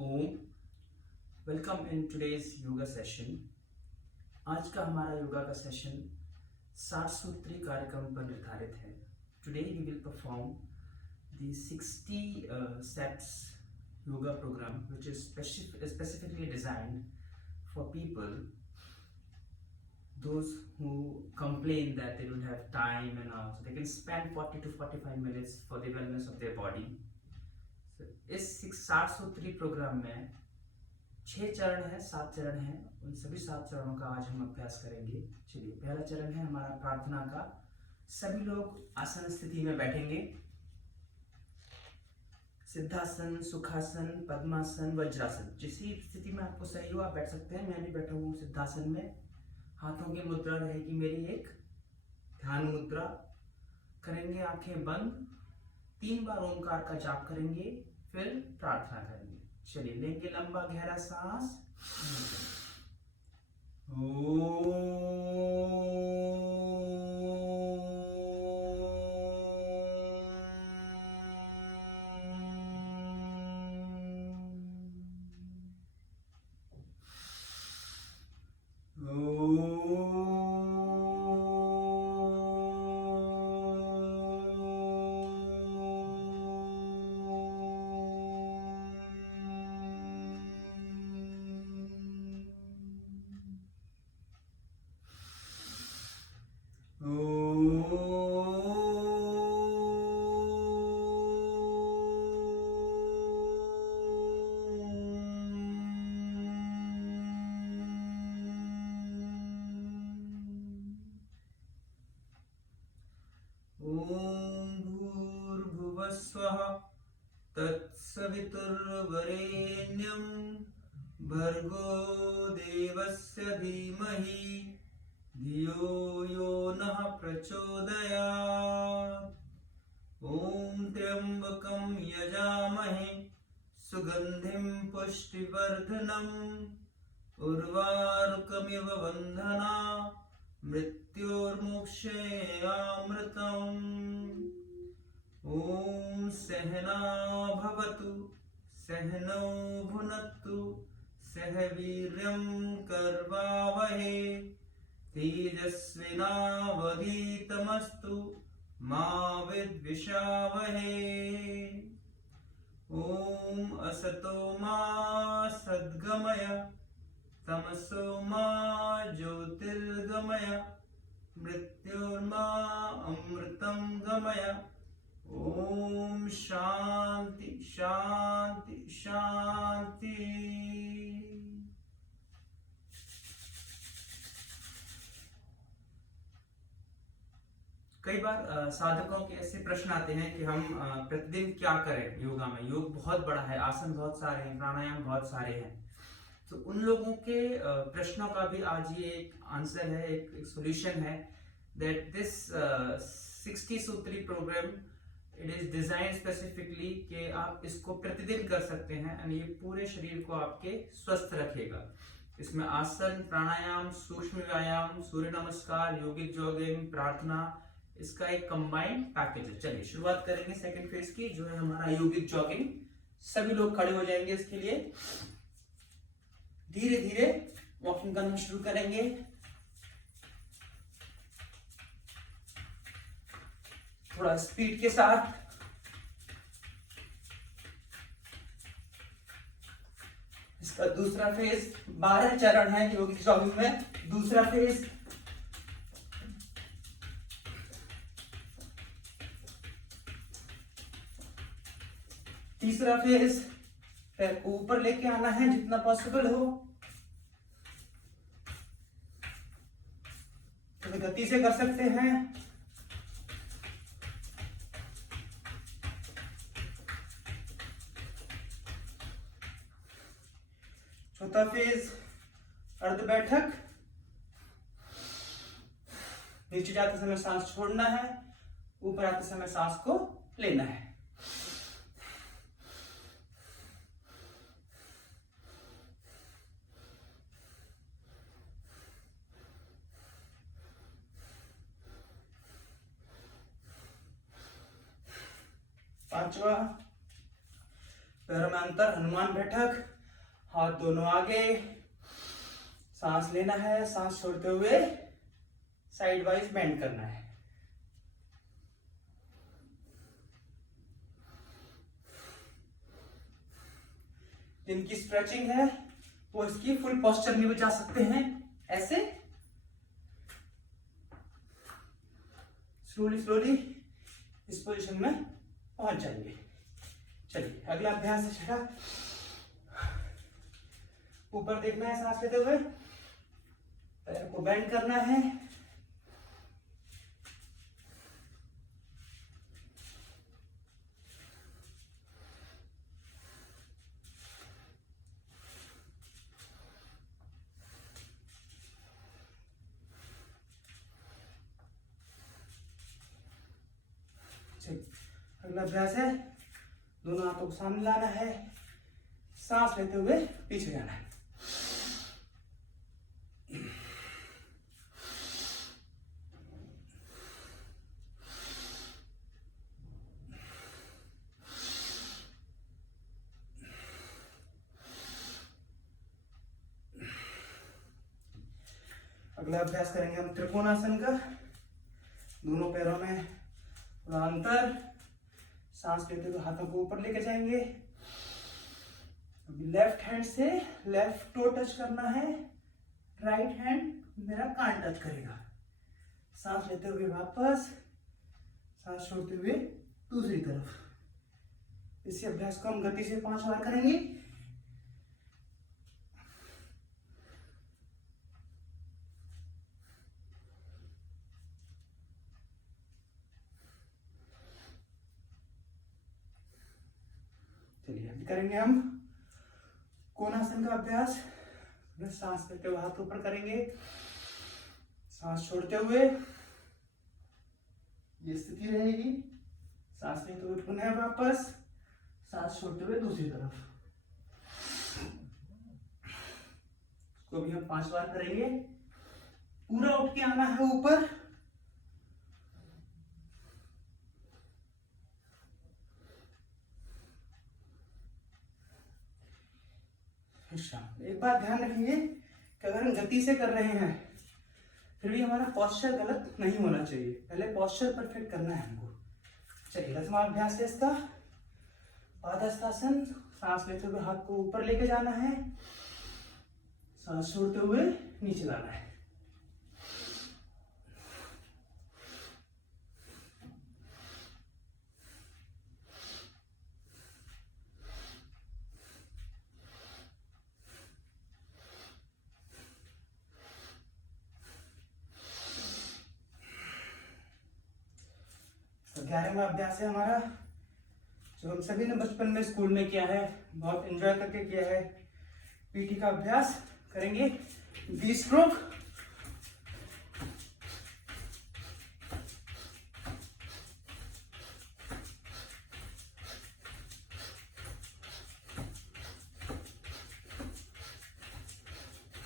Om welcome in today's yoga session. आज का हमारा योगा का सेशन 60 सूत्री कार्यक्रम पर निर्धारित है। Today we will perform the 60 steps yoga program which is specifically designed for people those who complain that they don't have time and all, so they can spend 40 to 45 minutes for the wellness of their body. So, इस 60 सूत्री programme में 6 चरण है, 7 चरण है। उन सभी 7 चरणों का आज हम अभ्यास करेंगे। चलिए, पहला चरण है हमारा प्रार्थना का। सभी लोग आसन स्थिति में बैठेंगे। सिद्धासन, सुखासन, पद्मासन, वज्रासन, जिस स्थिति में आपको सही हो आप बैठ सकते हैं। मैं भी बैठा हूँ सिद्धासन में। हाथों की मुद्रा रहेगी मेरी एक ध्यान मुद्रा। करेंगे आंखें बंद, 3 बार ओंकार का जाप करेंगे, फिर प्रार्थना करेंगे। चलिए, लेंगे लंबा गहरा सांस। तत्सवितुर्वरेण्यं भर्गो देवस्य धीमहि धियो यो नः प्रचोदयात्। ॐ त्र्यंबकं यजामहे सुगन्धिं पुष्टिवर्धनम् उर्वारुकमिव बन्धना मृत्योर्मोक्षेऽमृतम्। ॐ सहना भवतु सहनौ भुनक्तु सह वीर्यं कर्वावहे तेजस्विनावधीतमस्तु मा विद्विषावहे। ॐ असतो मा सद्गमय तमसो मा ज्योतिर्गमय मृत्योर्मा अमृतं गमय। ओम शांति शांति शांति। कई बार साधकों के ऐसे प्रश्न आते हैं कि हम प्रतिदिन क्या करें योगा में। योग बहुत बड़ा है, आसन बहुत सारे हैं, प्राणायाम बहुत सारे हैं। तो उन लोगों के प्रश्नों का भी आज ये एक आंसर है, एक सॉल्यूशन है। दैट दिस 60 सूत्री program it is design specifically कि आप इसको प्रतिदिन कर सकते हैं और ये पूरे शरीर को आपके स्वस्थ रखेगा। इसमें आसन, प्राणायाम, सूक्ष्म व्यायाम, सूर्य नमस्कार, योगिक जॉगिंग, प्रार्थना, इसका एक कंबाइंड पैकेज है। चलिए शुरुआत करेंगे सेकंड फेज की, जो है हमारा योगिक जॉगिंग। सभी लोग खड़े हो जाएंगे इसके लिए। धीरे धीरे वॉकिंग करना शुरू करेंगे। थोड़ा स्पीड के साथ। इसका दूसरा फेज 12 चरण है योगिक जॉगिंग में। दूसरा फेज तीसरा फेज पैर को ऊपर लेके आना है जितना पॉसिबल हो। तो गति से कर सकते हैं। चौथा फेज अर्ध बैठक। नीचे जाते समय सांस छोड़ना है, ऊपर आते समय सांस को लेना है। पांचवा पैरों में अंतर, हनुमान बैठक, हाथ दोनों आगे, सांस लेना है, सांस छोड़ते हुए साइड वाइज बेंड करना है। जिनकी स्ट्रेचिंग है वो इसकी फुल पोस्चर में भी जा सकते हैं, ऐसे स्लोली स्लोली इस पोजीशन में पहुंच जाएंगे। चलिए अगला अभ्यास है छठा। ऊपर देखना है सांस लेते हुए, पैर को बेंड करना है, अगला अभ्यास है दोनों हाथों को सामने लाना है, सांस लेते हुए पीछे जाना है। अगला अभ्यास करेंगे हम त्रिकोणासन का। दोनों पैरों में थोड़ा अंतर, सांस लेते हुए हाथों को ऊपर लेके जाएंगे। अभी लेफ्ट हैंड से लेफ्ट टो टच करना है, राइट हैंड मेरा कान टच करेगा। सांस लेते हुए वापस, सांस छोड़ते हुए दूसरी तरफ। इसी अभ्यास को हम गति से 5 बार करेंगे। चलिए अभी करेंगे हम कोणासन का अभ्यास। सांस लेते हुए हाथ ऊपर करेंगे, सांस छोड़ते हुए ये स्थिति रहेगी। सांस लेते हुए पुनः वापस, सांस छोड़ते हुए दूसरी तरफ। इसको भी हम 5 बार करेंगे। पूरा उठ के आना है ऊपर, एक बात ध्यान रखिए कि अगर हम गति से कर रहे हैं फिर भी हमारा पोस्चर गलत नहीं होना चाहिए। पहले पोस्चर परफेक्ट करना है हमको। चलिए 10वां अभ्यास है इसका पादहस्तासन। सांस लेते हुए हाथ को ऊपर लेके जाना है, सांस छोड़ते हुए नीचे लाना है। तो 11वां अभ्यास है हमारा, जो हम सभी ने बचपन में स्कूल में किया है, बहुत एंजॉय करके किया है। पीटी का अभ्यास करेंगे, डी स्ट्रोक।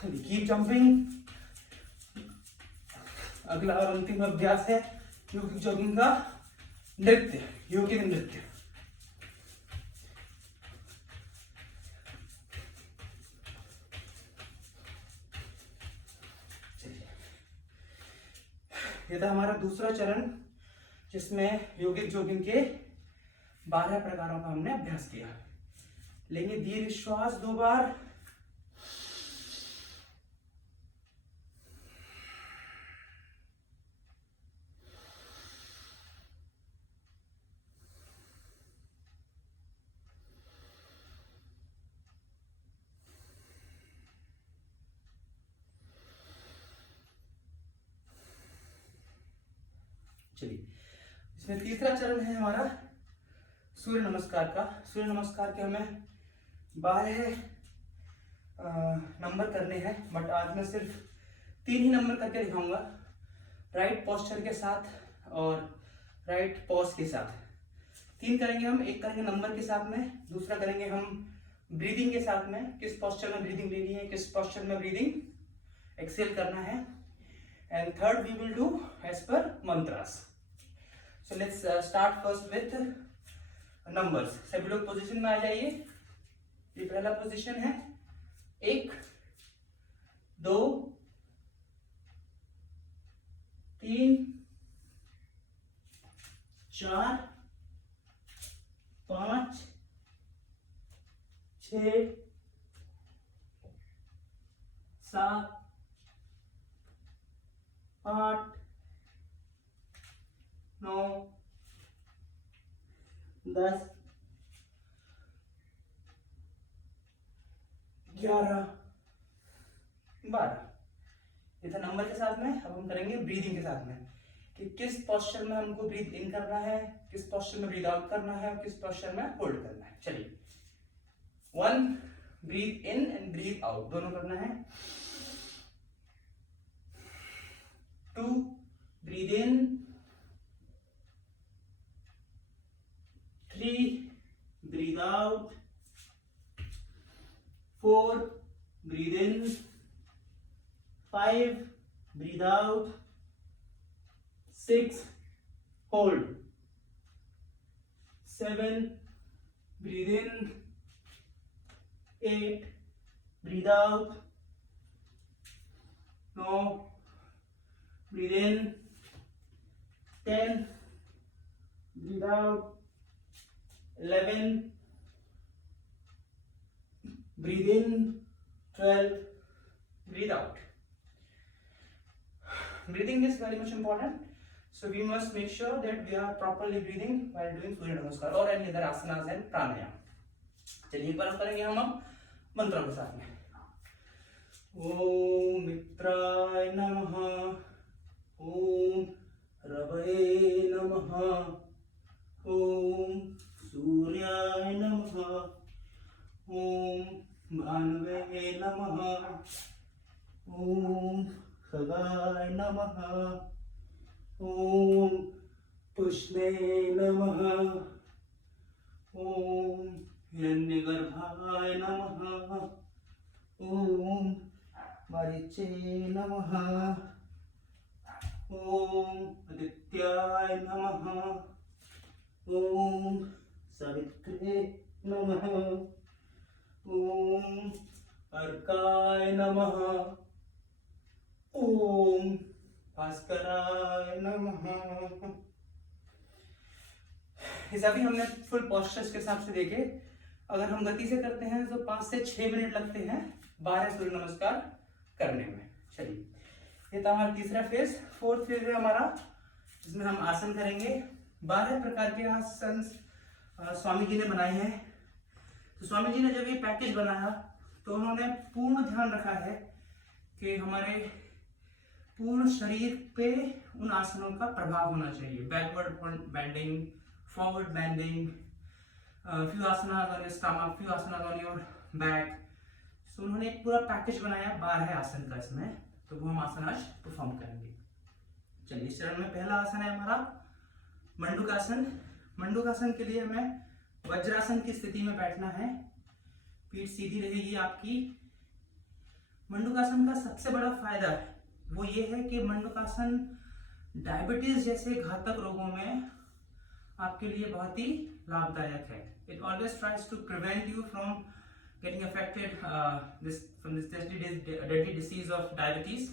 Keep jumping. अगला और अंतिम अभ्यास है योगिक जॉगिंग का नृत्य, योगिक नृत्य। ये था हमारा दूसरा चरण, जिसमें योगिक जॉगिंग के 12 प्रकारों का हमने अभ्यास किया। लेंगे दीर्घ श्वास 2 बार। चलिए इसमें तीसरा चरण है हमारा सूर्य नमस्कार का। सूर्य नमस्कार के हमें 12 नंबर करने हैं, बट आज मैं सिर्फ 3 ही नंबर करके दिखाऊंगा। राइट पोस्चर के साथ और राइट पॉज के साथ 3 करेंगे हम। एक करेंगे नंबर के साथ में, दूसरा करेंगे हम ब्रीदिंग के साथ में, किस पोस्चर में ब्रीदिंग लेनी है, किस पोस्चर में ब्रीदिंग एक्सेल करना है। And third we will do as per mantras. So let's start first with numbers. सभी लोग पोजीशन में आ जाइए। ये पहला पोजीशन है, 1 2 3 4 5 6 7 8 9 10 11 12। ये था नंबर के साथ में। अब हम करेंगे ब्रीदिंग के साथ में कि किस पोस्चर में हमको ब्रीथ इन करना है, किस पोस्चर में ब्रीथ आउट करना है, किस पोस्चर में होल्ड करना है। चलिए, 1 breathe in and breathe out दोनों करना है। 2 breathe in, 3 breathe out, 4 breathe in, 5 breathe out, 6 hold, 7 breathe in, 8 breathe out, 9 breathe in, 10 breathe out, 11 breathe in, 12 breathe out. Breathing is very much important, so we must make sure that we are properly breathing while doing Surya Namaskar or any other asanas and pranayam. चलिए एक बार करेंगे हम अब मंत्रों के साथ में। ओम मित्राय नमः, ओम रवये नमः, ओम सूर्याय नमः, ओम भानुवे नमः, ओम खगाय नमः, ओम पुष्णे नमः, ओम हिरण्यगर्भाय नमः, ओम मरीचे नमः, ओम आदित्याय नमः, ओम सवित्रे नमः, ओम अर्काय नमः, ओम भास्कराय नमः। ये सभी हमने फुल पोस्चर्स के हिसाब से देखे। अगर हम गति से करते हैं तो 5 से 6 मिनट लगते हैं 12 सूर्य नमस्कार करने में। चलिए, ये था हमारा तीसरा फेज। 4th फेज है हमारा, इसमें हम आसन करेंगे। 12 प्रकार के आसन स्वामी जी ने बनाए हैं। तो स्वामी जी ने जब ये पैकेज बनाया तो उन्होंने पूर्ण ध्यान रखा है कि हमारे पूर्ण शरीर पे उन आसनों का प्रभाव होना चाहिए। Backward bending, forward bending, few asanas on your stomach, few asanas on your back. So उन्होंने एक पूरा पैकेज बनाया 12 आसन का इसमें, तो वो हम आसन आज परफॉर्म करेंगे। चलिए, इस चरण में पहला आसन है हमारा मंडूकासन। मंडूकासन के लिए हमें वज्रासन की स्थिति में बैठना है, पीठ सीधी रहेगी आपकी। मंडूकासन का सबसे बड़ा फायदा वो ये है कि मंडूकासन डायबिटीज जैसे घातक रोगों में आपके लिए बहुत ही लाभदायक है। It always tries to prevent you from getting affected from this deadly disease of diabetes.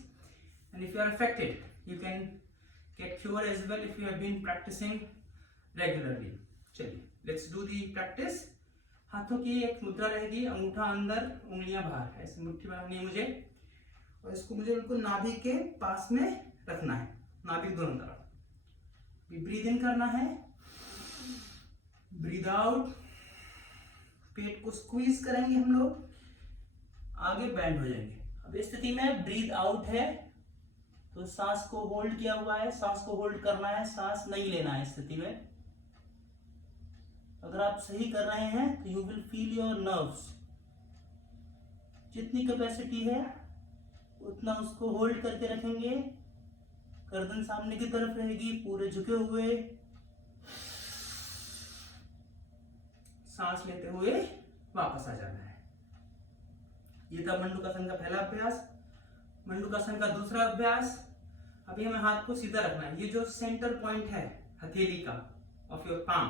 And if you are affected, you can get cure as well if you have been practicing regularly. चलिए, let's do the practice. हाथों की एक मुद्रा रहेगी, अंगूठा अंदर, उंगलियां बाहर। ऐसे मुट्ठी बनानी है मुझे, और इसको मुझे बिल्कुल नाभि के पास में रखना है, नाभि दोनों तरफ। ब्रीद इन करना है, ब्रीद आउट, पेट को स्क्वीज करेंगे हम लोग, आगे बैंड हो जाएंगे। अब इस स्थिति में ब्रीद आउट है तो सांस को होल्ड किया हुआ है, सांस को होल्ड करना है, सांस नहीं लेना है। इस स्थिति में अगर आप सही कर रहे हैं तो you will feel your nerves. जितनी कैपेसिटी है उतना उसको होल्ड करके रखेंगे। गर्दन सामने की तरफ रहेगी, पूरे झुके हुए, सांस लेते हुए वापस आ जाना है। ये था मंडूकासन का पहला अभ्यास। मंडूकासन का दूसरा अभ्यास, अभी हमें हाथ को सीधा रखना है। ये जो सेंटर पॉइंट है हथेली का of your palm,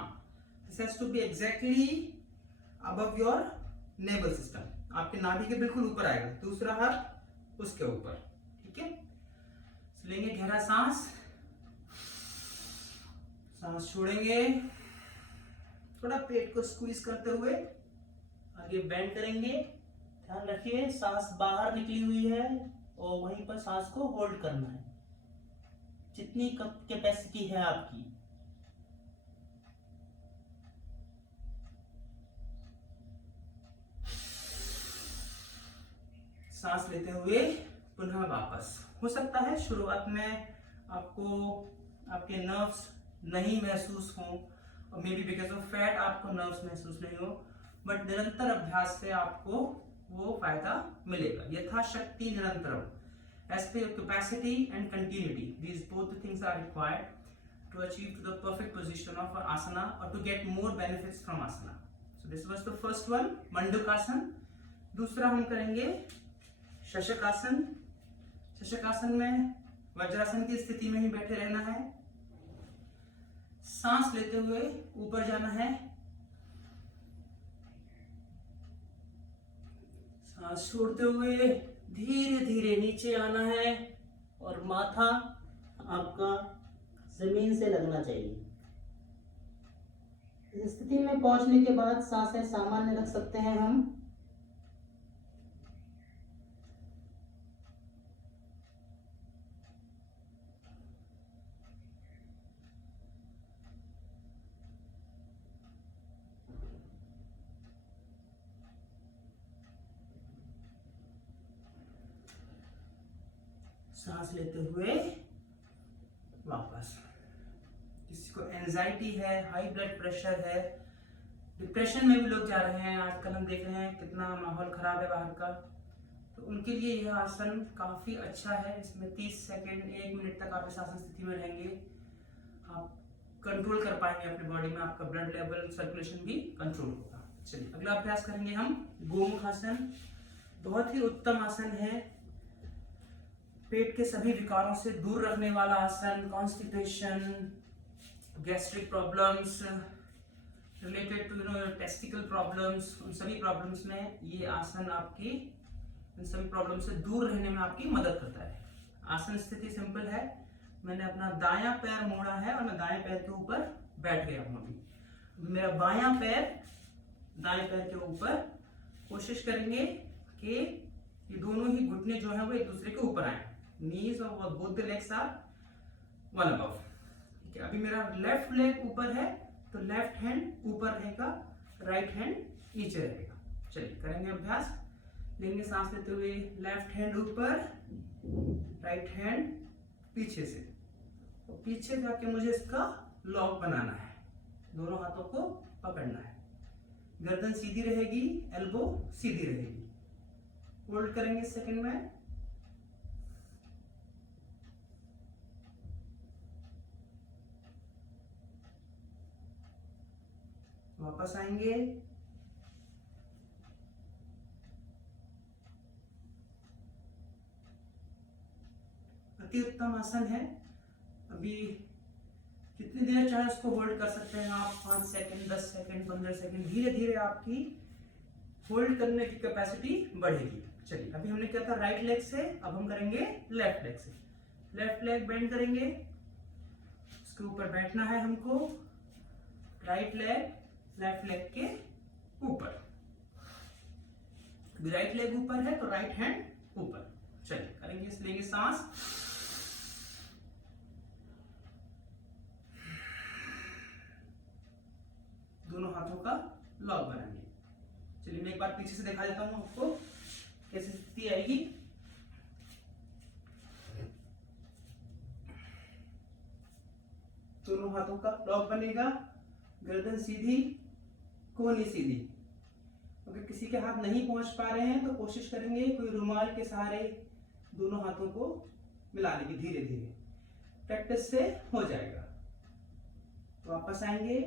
this has to be exactly above your navel system, आपके नाभि के बिल्कुल ऊपर आएगा, दूसरा हाथ उसके ऊपर, ठीक है। लेंगे गहरा सांस, सांस छोड़ेंगे, थोड़ा पेट को स्क्वीज करते हुए आगे बेंड करेंगे। ध्यान रखिए सांस बाहर निकली हुई है और वहीं पर सांस को होल्ड करना है, जितनी कैपेसिटी है आपकी। सांस लेते हुए पुनः वापस। हो सकता है शुरुआत में आपको आपके नर्व्स नहीं महसूस हो, और may be because of fat आपको नर्व्स महसूस नहीं हो, बट निरंतर अभ्यास से आपको वो फायदा मिलेगा। यथाशक्ति निरंतरम, as per your capacity and continuity, these both the things are required to achieve to the perfect position of an asana or to get more benefits from asana. So this was the first one, मंडूकासन। दूसरा हम करेंगे शशकासन। शशकासन में वज्रासन की स्थिति में ही बैठे रहना है, सांस लेते हुए ऊपर जाना है, सांस छोड़ते हुए धीरे धीरे नीचे आना है और माथा आपका जमीन से लगना चाहिए। इस स्थिति में पहुंचने के बाद सांसें सामान्य रख सकते हैं हम। सांस लेते हुए वापस। किसी को एंजाइटी है, हाई ब्लड प्रेशर है, डिप्रेशन में भी लोग जा रहे हैं, आजकल हम देख रहे हैं कितना माहौल खराब है बाहर का, तो उनके लिए यह आसन काफी अच्छा है। इसमें 30 सेकंड 1 मिनट तक आप इस आसन स्थिति में रहेंगे, आप कंट्रोल कर पाएंगे अपनी बॉडी में, आपका ब्लड लेवल सर्कुलेशन भी कंट्रोल होगा। चलिए अगला अभ्यास करेंगे हम गोमुख आसन। बहुत ही उत्तम आसन है, पेट के सभी विकारों से दूर रखने वाला आसन, constipation, gastric problems related to testicle problems, उन सभी प्रॉब्लम्स में ये आसन आपकी इन सभी प्रॉब्लम से दूर रहने में आपकी मदद करता है। आसन स्थिति सिंपल है, मैंने अपना दायां पैर मोड़ा है और मैं दाएं पैर के ऊपर बैठ गया हूं। अभी मेरा बायां पैर दाएं पैर के ऊपर, कोशिश करेंगे कि ये दोनों ही घुटने जो है वो एक दूसरे के ऊपर आए, knees और both the legs are one above। ठीक है, अभी मेरा लेफ्ट लेग ऊपर है तो लेफ्ट हैंड ऊपर रहेगा, राइट हैंड नीचे रहेगा। चलिए करेंगे अभ्यास। लेंगे सांस लेते हुए लेफ्ट हैंड ऊपर, राइट हैंड पीछे से, और पीछे जाके मुझे इसका लॉक बनाना है, दोनों हाथों को पकड़ना है, गर्दन सीधी रहेगी, एल्बो सीधी रहेगी। होल्ड करेंगे सेकंड में, वापस आएंगे, अति उत्तम आसन है। अभी कितनी देर चाहे उसको होल्ड कर सकते हैं आप, 5 सेकंड, 10 सेकंड, 15 सेकंड, धीरे धीरे आपकी होल्ड करने की कैपेसिटी बढ़ेगी। चलिए अभी हमने किया था राइट लेग से, अब हम करेंगे लेफ्ट लेग से। लेफ्ट लेग बेंड करेंगे, उसके ऊपर बैठना है हमको, राइट लेग लेफ्ट लेग के ऊपर। राइट लेग ऊपर है तो राइट हैंड ऊपर। चलिए करेंगे, इस लेंगे सांस, दोनों हाथों का लॉक बनाएंगे। चलिए मैं एक बार पीछे से दिखा देता हूं आपको कैसी स्थिति आएगी। दोनों हाथों का लॉक बनेगा, गर्दन सीधी, कोहनी सीधी। अगर किसी के हाथ नहीं पहुंच पा रहे हैं तो कोशिश करेंगे कोई रुमाल के सहारे दोनों हाथों को मिलाने की, धीरे धीरे प्रैक्टिस से हो जाएगा। तो वापस आएंगे,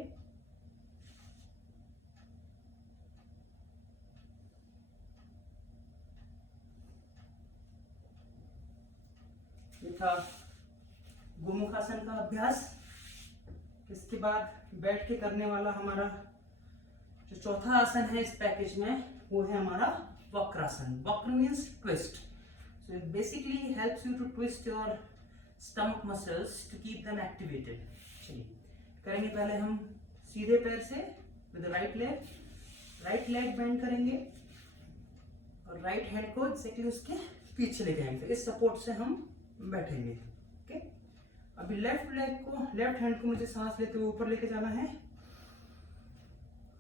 ये था गोमुखासन का अभ्यास। इसके बाद बैठ के करने वाला हमारा जो चौथा आसन है इस पैकेज में, वो है हमारा वक्रासन। वक्र means twist, so it basically helps you to twist your stomach muscles to keep them activated. चलिए करेंगे पहले हम सीधे पैर से विद राइट लेग बेंड करेंगे और राइट हैंड को एक्जेक्टली उसके पीछे लेके आएंगे। इस सपोर्ट से हम बैठेंगे। ओके, अभी लेफ्ट हैंड को मुझे सांस लेते हुए ऊपर लेके जाना है।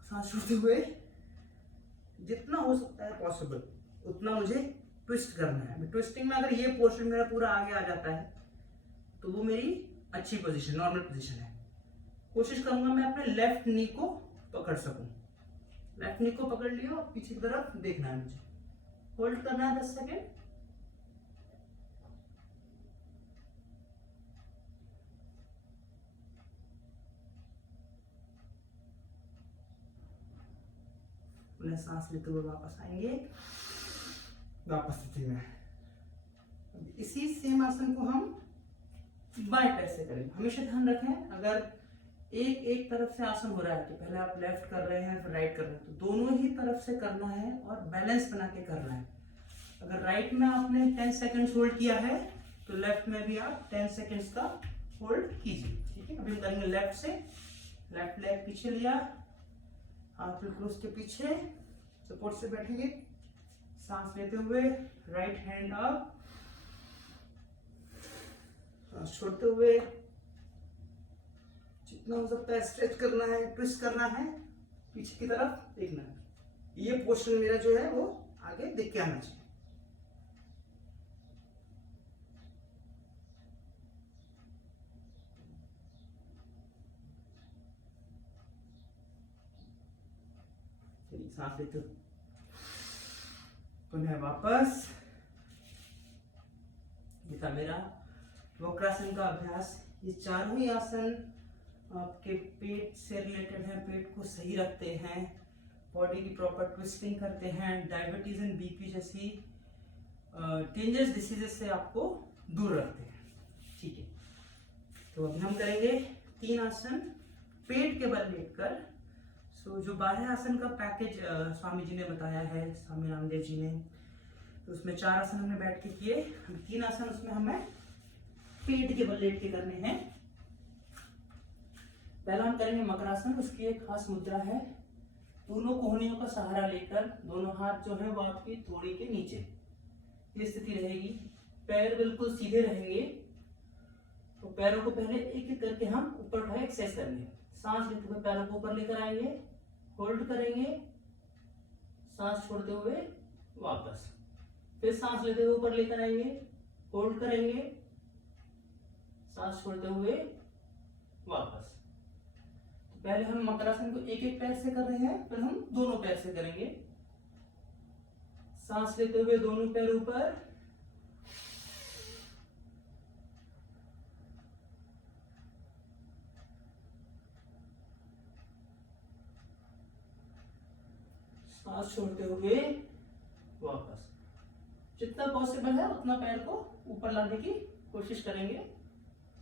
सांस छोड़ते हुए जितना हो सकता है पॉसिबल उतना मुझे ट्विस्ट करना है। ट्विस्टिंग में अगर ये पोर्शन मेरा पूरा आगे आ जाता है तो वो मेरी अच्छी पोजीशन, नॉर्मल पोजीशन है। कोशिश करूंगा मैं अपने लेफ्ट नी को पकड़ सकूं। लेफ्ट नी को पकड़ लिया और पीछे की तरफ देखना है मुझे, होल्ड करना है 10 सेकेंड। पुनः सांस लेते हुए वापस आएंगे, वापस स्थिति में। इसी सेम आसन को हम बाएं पैर से करेंगे। हमेशा ध्यान रखें, अगर एक तरफ से आसन हो रहा है तो पहले आप लेफ्ट कर रहे हैं फिर राइट कर रहे हैं, तो दोनों ही तरफ से करना है और बैलेंस बना के करना है। अगर राइट में आपने 10 सेकेंड्स होल्ड किया है तो लेफ्ट में भी आप 10 सेकेंड्स का होल्ड कीजिए। ठीक है, अभी हम करेंगे लेफ्ट से। लेफ्ट लेग पीछे लिया, हाथ बिल्कुल उसके पीछे, सपोर्ट से बैठेंगे। सांस लेते हुए राइट हैंड अप, सांस छोड़ते हुए जितना हो सकता है स्ट्रेच करना है, ट्विस्ट करना है, पीछे की तरफ देखना है। ये पोर्शन मेरा जो है वो आगे दिख के आना चाहिए। सांस लेते पुनः वापस। ये था मेरा वक्रासन का अभ्यास। ये चारों ही आसन आपके पेट से रिलेटेड है, पेट को सही रखते हैं, बॉडी की प्रॉपर ट्विस्टिंग करते हैं, डायबिटीज एंड बीपी जैसी डेंजरस डिसीजेस से आपको दूर रखते हैं। ठीक है, तो अभी हम करेंगे 3 आसन पेट के बल लेटकर। सो जो 12 आसन का पैकेज स्वामी जी ने बताया है, स्वामी रामदेव जी ने, तो उसमें 4 आसन हमने बैठ के किए, 3 आसन उसमें हमें पेट के बल लेट के करने हैं। पहला हम करेंगे मकरासन। उसकी एक खास मुद्रा है, दोनों कोहनियों का सहारा लेकर दोनों हाथ जो है वो आपकी थोड़ी के नीचे, ये स्थिति रहेगी। पैर बिल्कुल सीधे रहेंगे, तो पैरों को पहले एक एक करके हम ऊपर उठाए एक्सरसाइज करेंगे। सांस लेते हुए पैरों को ऊपर लेकर आएंगे, होल्ड करेंगे, सांस छोड़ते हुए वापस, फिर सांस लेते हुए ऊपर लेकर आएंगे, होल्ड करेंगे, सांस छोड़ते हुए वापस। तो पहले हम मकरासन को एक एक पैर से कर रहे हैं, फिर हम दोनों पैर से करेंगे। सांस लेते हुए दोनों पैर ऊपर, सांस छोड़ते हुए वापस। जितना पॉसिबल है उतना पैर को ऊपर लाने की कोशिश करेंगे।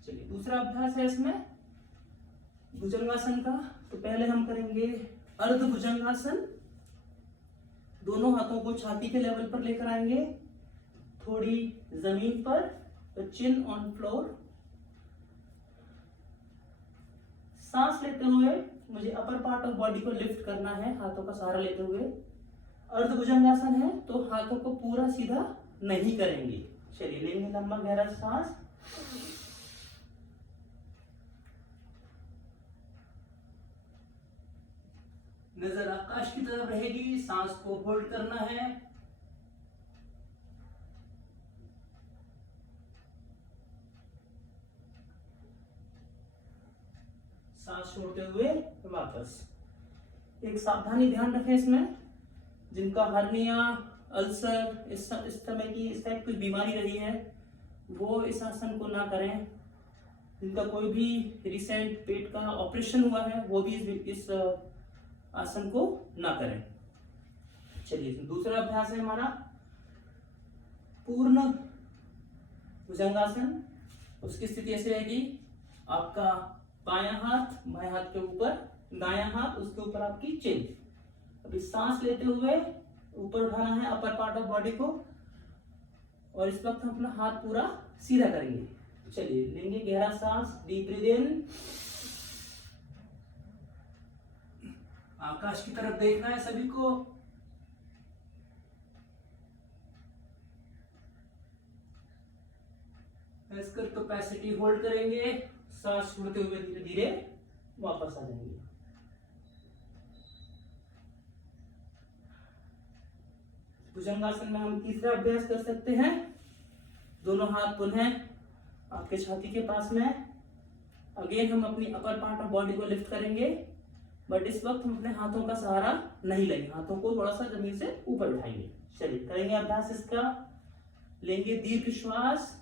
चलिए, दूसरा अभ्यास है इसमें भुजंगासन का। तो पहले हम करेंगे अर्ध भुजंगासन। दोनों हाथों को छाती के लेवल पर लेकर आएंगे, थोड़ी जमीन पर, चिन ऑन फ्लोर। सांस लेते हुए मुझे अपर पार्ट ऑफ बॉडी को लिफ्ट करना है, हाथों का सहारा लेते हुए। अर्ध भुजंगासन है तो हाथों को पूरा सीधा नहीं करेंगे। चलिए, लेंगे लंबा गहरा सांस, नजर आकाश की तरफ रहेगी, सांस को होल्ड करना है। सांस छोड़ते हुए वापस। एक सावधानी ध्यान रखें इसमें, जिनका हर्निया, अल्सर, इस तरह की इस टाइप कुछ बीमारी रही है वो इस आसन को ना करें। जिनका कोई भी रिसेंट पेट का ऑपरेशन हुआ है वो भी इस आसन को ना करें। चलिए, दूसरा अभ्यास है हमारा पूर्ण भुजंगासन। उसकी स्थिति ऐसे रहेगी, आपका बायां हाथ बाएं हाथ के ऊपर, दायां हाथ उसके ऊपर आपकी चिन। अभी सांस लेते हुए ऊपर उठाना है अपर पार्ट ऑफ बॉडी को, और इस वक्त हम अपना हाथ पूरा सीधा करेंगे। चलिए लेंगे गहरा सांस, डीप ब्रीथ इन, आकाश की तरफ देखना है सभी को। इसकर कैपेसिटी होल्ड करेंगे, सांस छोड़ते हुए धीरे धीरे वापस आ जाएंगे। भुजंगासन में हम तीसरा अभ्यास कर सकते हैं। दोनों हाथ पुनः आपके छाती के पास में। अगेन हम अपनी अपर पार्ट ऑफ बॉडी को लिफ्ट करेंगे, बट इस वक्त हम अपने हाथों का सहारा नहीं लेंगे, हाथों को थोड़ा सा जमीन से ऊपर उठाएंगे। चलिए करेंगे अभ्यास इसका। लेंगे दीर्घ श्वास,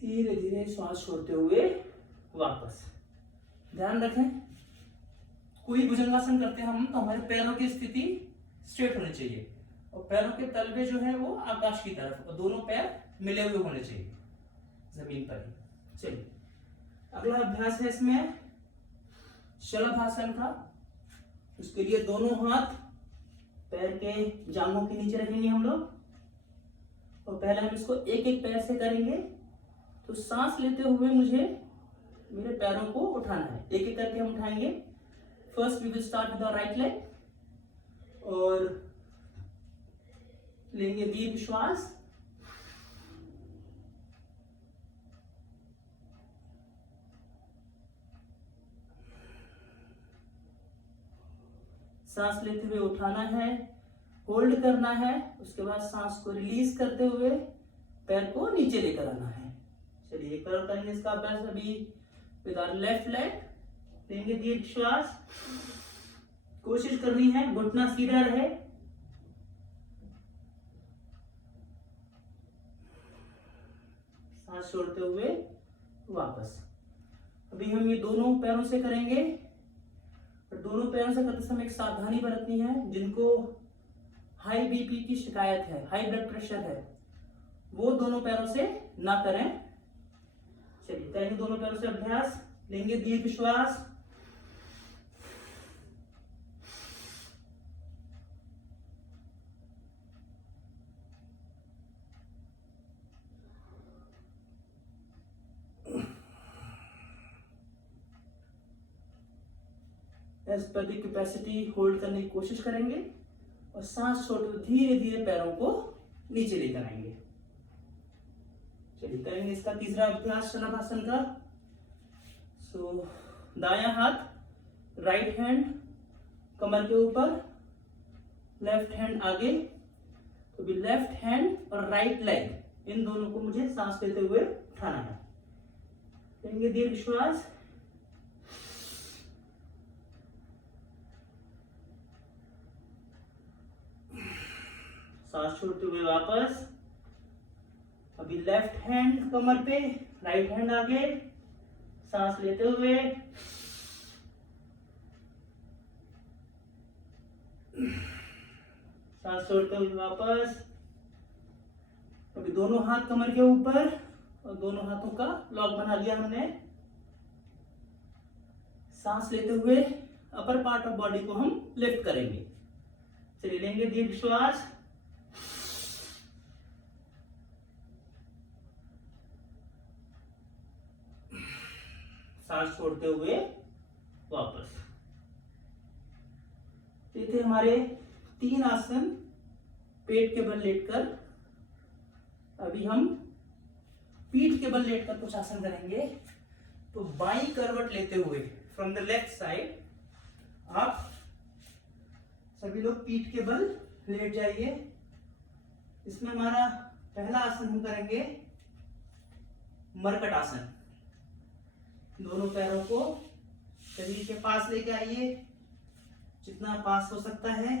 धीरे धीरे श्वास छोड़ते हुए वापस। ध्यान रखें, कोई भुजंगासन करते हैं हम तो हमारे पैरों की स्थिति स्ट्रेट होनी चाहिए, और पैरों के तलवे जो है वो आकाश की तरफ, और दोनों पैर मिले हुए होने चाहिए जमीन पर ही। चलिए अगला अभ्यास है इसमें शलभासन का। उसके लिए दोनों हाथ पैर के जांघों के नीचे रखेंगे हम लोग, और पहले हम इसको एक एक पैर से करेंगे। तो सांस लेते हुए मुझे मेरे पैरों को उठाना है, एक एक करके हम उठाएंगे। First we will start with the right leg, और लेंगे दीर्घ श्वास, सांस लेते हुए उठाना है, होल्ड करना है, उसके बाद सांस को रिलीज करते हुए पैर को नीचे लेकर आना है। चलिए करेंगे इसका अभ्यास अभी विद आवर लेफ्ट लेग। लेंगे दीर्घ श्वास, कोशिश करनी है घुटना सीधा रहे, सांस छोड़ते हुए वापस। अभी हम ये दोनों पैरों से करेंगे, और दोनों पैरों से करते समय एक सावधानी बरतनी है। जिनको हाई बीपी की शिकायत है, हाई ब्लड प्रेशर है, वो दोनों पैरों से ना करें। चलिए करेंगे दोनों पैरों से अभ्यास। लेंगे दीर्घ श्वास, as per the capacity hold करने की कोशिश करेंगे, और सांस छोड़ते धीरे धीरे पैरों को नीचे लेकर आएंगे। चलिए करेंगे इसका तीसरा अभ्यास शलभासन का। सो दायां हाथ राइट हैंड कमर के ऊपर, लेफ्ट हैंड आगे। तो भी लेफ्ट हैंड और राइट लेग इन दोनों को मुझे सांस लेते हुए उठाना है। लेंगे दीर्घ श्वास, सांस छोड़ते हुए वापस। अभी लेफ्ट हैंड कमर पे, राइट हैंड आगे, सांस लेते हुए, सांस छोड़ते हुए वापस। अभी दोनों हाथ कमर के ऊपर, और दोनों हाथों का लॉक बना लिया हमने। सांस लेते हुए अपर पार्ट ऑफ बॉडी को हम लिफ्ट करेंगे। चलिए लेंगे दीर्घ श्वास, सांस छोड़ते हुए वापस। ये थे हमारे 3 आसन पेट के बल लेटकर। अभी हम पीठ के बल लेटकर कुछ आसन करेंगे। तो बाईं करवट लेते हुए फ्रॉम द लेफ्ट साइड आप सभी लोग पीठ के बल लेट जाइए। इसमें हमारा पहला आसन हम करेंगे मरकट आसन। दोनों पैरों को शरीर के पास लेके आइए, जितना पास हो सकता है।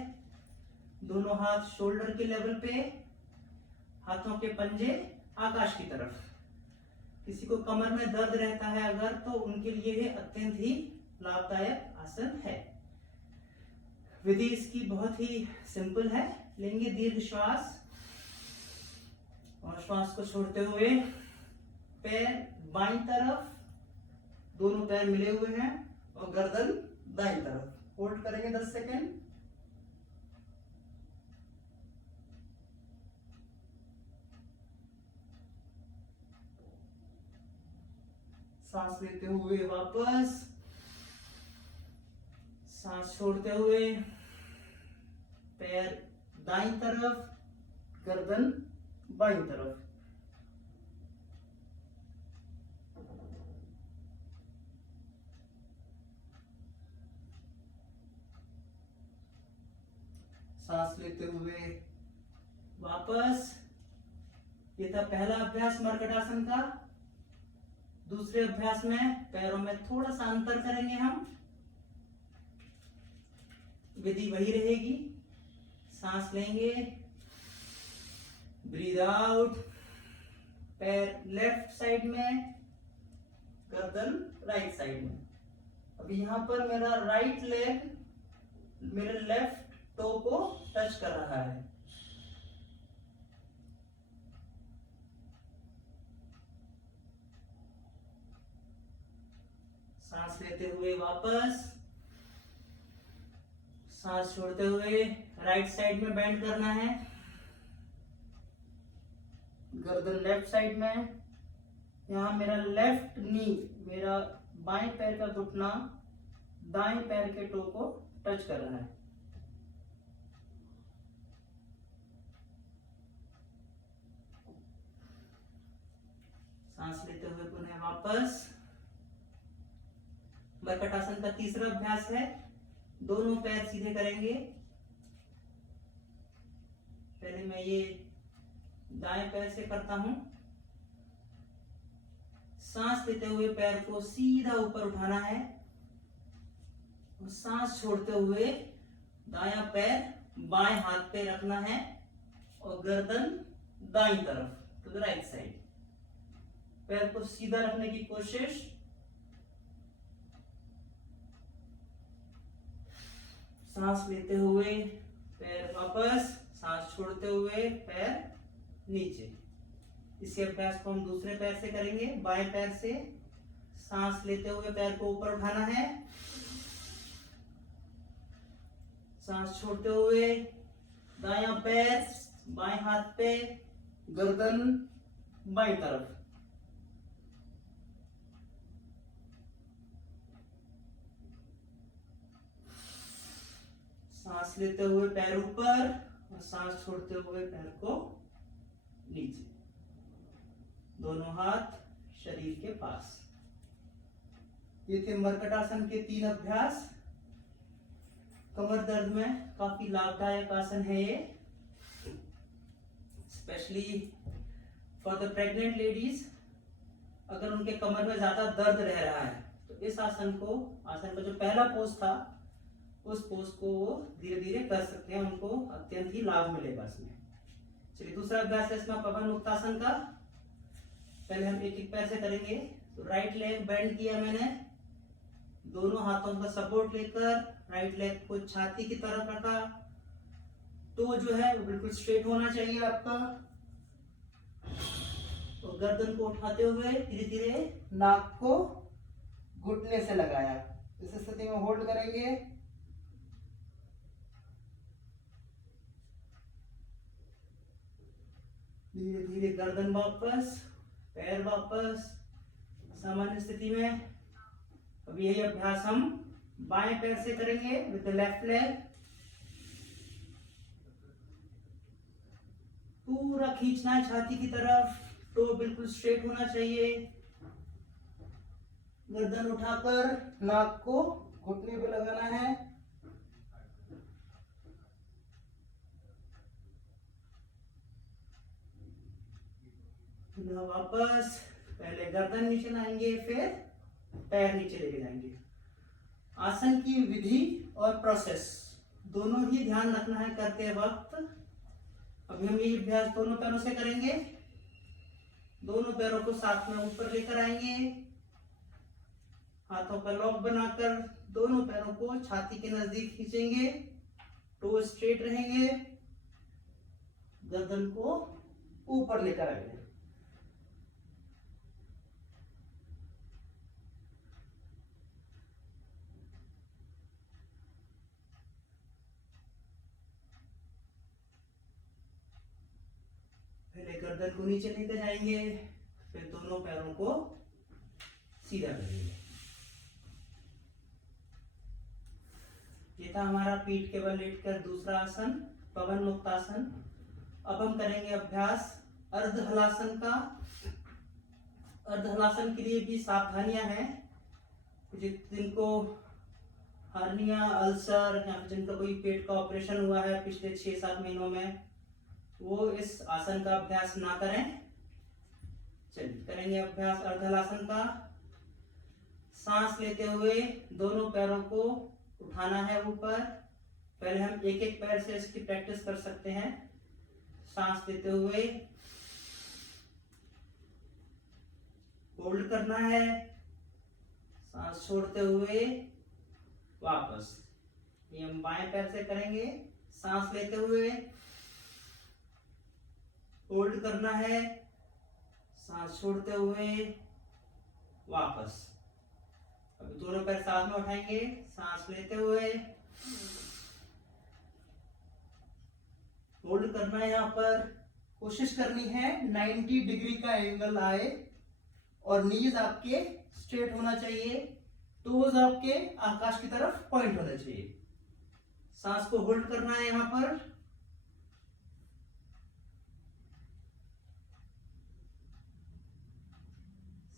दोनों हाथ शोल्डर के लेवल पे, हाथों के पंजे आकाश की तरफ। किसी को कमर में दर्द रहता है अगर, तो उनके लिए ये अत्यंत ही लाभदायक आसन है। विधि इसकी बहुत ही सिंपल है। लेंगे दीर्घ श्वास, और श्वास को छोड़ते हुए पैर बाईं तरफ, दोनों पैर मिले हुए हैं और गर्दन दाईं तरफ। होल्ड करेंगे 10 सेकेंड। सांस लेते हुए वापस, सांस छोड़ते हुए पैर दाईं तरफ, गर्दन बाईं तरफ। सांस लेते हुए वापस। ये था पहला अभ्यास मर्कटासन का। दूसरे अभ्यास में पैरों में थोड़ा सा अंतर करेंगे हम। विधि वही रहेगी। सांस लेंगे, ब्रीद आउट, पैर लेफ्ट साइड में, गर्दन राइट साइड में। अब यहां पर मेरा राइट लेग मेरे लेफ्ट टो को टच कर रहा है। सांस लेते हुए वापस, सांस छोड़ते हुए राइट साइड में बेंड करना है, गर्दन लेफ्ट साइड में। यहाँ मेरा लेफ्ट नी, मेरा बाएं पैर का घुटना दाएं पैर के टो को टच कर रहा है। सांस लेते हुए पुनः वापस। मर्कटासन का तीसरा अभ्यास है। दोनों पैर सीधे करेंगे। पहले मैं ये दाएं पैर से करता हूं। सांस लेते हुए पैर को सीधा ऊपर उठाना है और सांस छोड़ते हुए दायां पैर बाएं हाथ पे रखना है और गर्दन दाईं तरफ, टू द राइट साइड। पैर को सीधा रखने की कोशिश। सांस लेते हुए पैर वापस, सांस छोड़ते हुए पैर नीचे। इसी अभ्यास को हम दूसरे पैर से करेंगे। बाएं पैर से सांस लेते हुए पैर को ऊपर उठाना है, सांस छोड़ते हुए दायां पैर बाएं हाथ पे, गर्दन बाईं तरफ। सांस लेते हुए पैर ऊपर और सांस छोड़ते हुए पैर को नीचे। दोनों हाथ शरीर के पास। ये थे मर्कटासन के 3 अभ्यास। कमर दर्द में काफी लाभदायक आसन है ये, specially for the pregnant ladies. अगर उनके कमर में ज्यादा दर्द रह रहा है तो इस आसन का जो पहला पोज था उस पोज को वो धीरे धीरे कर सकते हैं, उनको अत्यंत ही लाभ मिलेगा इसमें। चलिए दूसरा अभ्यास है इसमें पवन मुक्तासन का। पहले हम एक एक पैर से करेंगे। तो राइट लेग बेंड किया मैंने, दोनों हाथों का सपोर्ट लेकर राइट लेग को छाती की तरफ रखा। तो जो है वो बिल्कुल स्ट्रेट होना चाहिए आपका। तो गर्दन को उठाते हुए धीरे धीरे नाक को घुटने से लगाया। इस स्थिति में होल्ड करेंगे। धीरे धीरे गर्दन वापस, पैर वापस सामान्य स्थिति में। अब यही अभ्यास हम बाएं पैर से करेंगे विद द लेफ्ट लेग। पूरा खींचना है छाती की तरफ, तो बिल्कुल स्ट्रेट होना चाहिए। गर्दन उठाकर नाक को घुटने पे लगाना है। वापस, पहले गर्दन नीचे लाएंगे, फिर पैर नीचे लेके जाएंगे। आसन की विधि और प्रोसेस दोनों ही ध्यान रखना है करते वक्त। अभी हम ये अभ्यास दोनों पैरों से करेंगे। दोनों पैरों को साथ में ऊपर लेकर आएंगे। हाथों का लॉक बनाकर दोनों पैरों को छाती के नजदीक खींचेंगे। टो स्ट्रेट रहेंगे। गर्दन को ऊपर लेकर आएंगे। पहले गर्दन को नीचे लेकर जाएंगे, फिर दोनों पैरों को सीधा करेंगे। ये था हमारा पीठ के बल लेटकर दूसरा आसन, पवन मुक्तासन। अब हम करेंगे अभ्यास अर्ध हलासन का। अर्ध हलासन के लिए भी सावधानियां हैं। जिनको हर्निया, अल्सर या जिनका कोई पेट का ऑपरेशन हुआ है पिछले 6-7 महीनों में, वो इस आसन का अभ्यास ना करें। चलिए करेंगे अभ्यास अर्ध हलासन का। सांस लेते हुए दोनों पैरों को उठाना है ऊपर। पहले हम एक एक पैर से इसकी प्रैक्टिस कर सकते हैं। सांस लेते हुए होल्ड करना है, सांस छोड़ते हुए वापस। ये हम बाएं पैर से करेंगे। सांस लेते हुए होल्ड करना है, सांस छोड़ते हुए वापस। अभी दोनों पैर साथ में उठाएंगे, सांस लेते हुए होल्ड करना है। यहाँ पर कोशिश करनी है 90 डिग्री का एंगल आए और नीज आपके स्ट्रेट होना चाहिए, टोज आपके आकाश की तरफ पॉइंट होना चाहिए। सांस को होल्ड करना है यहाँ पर।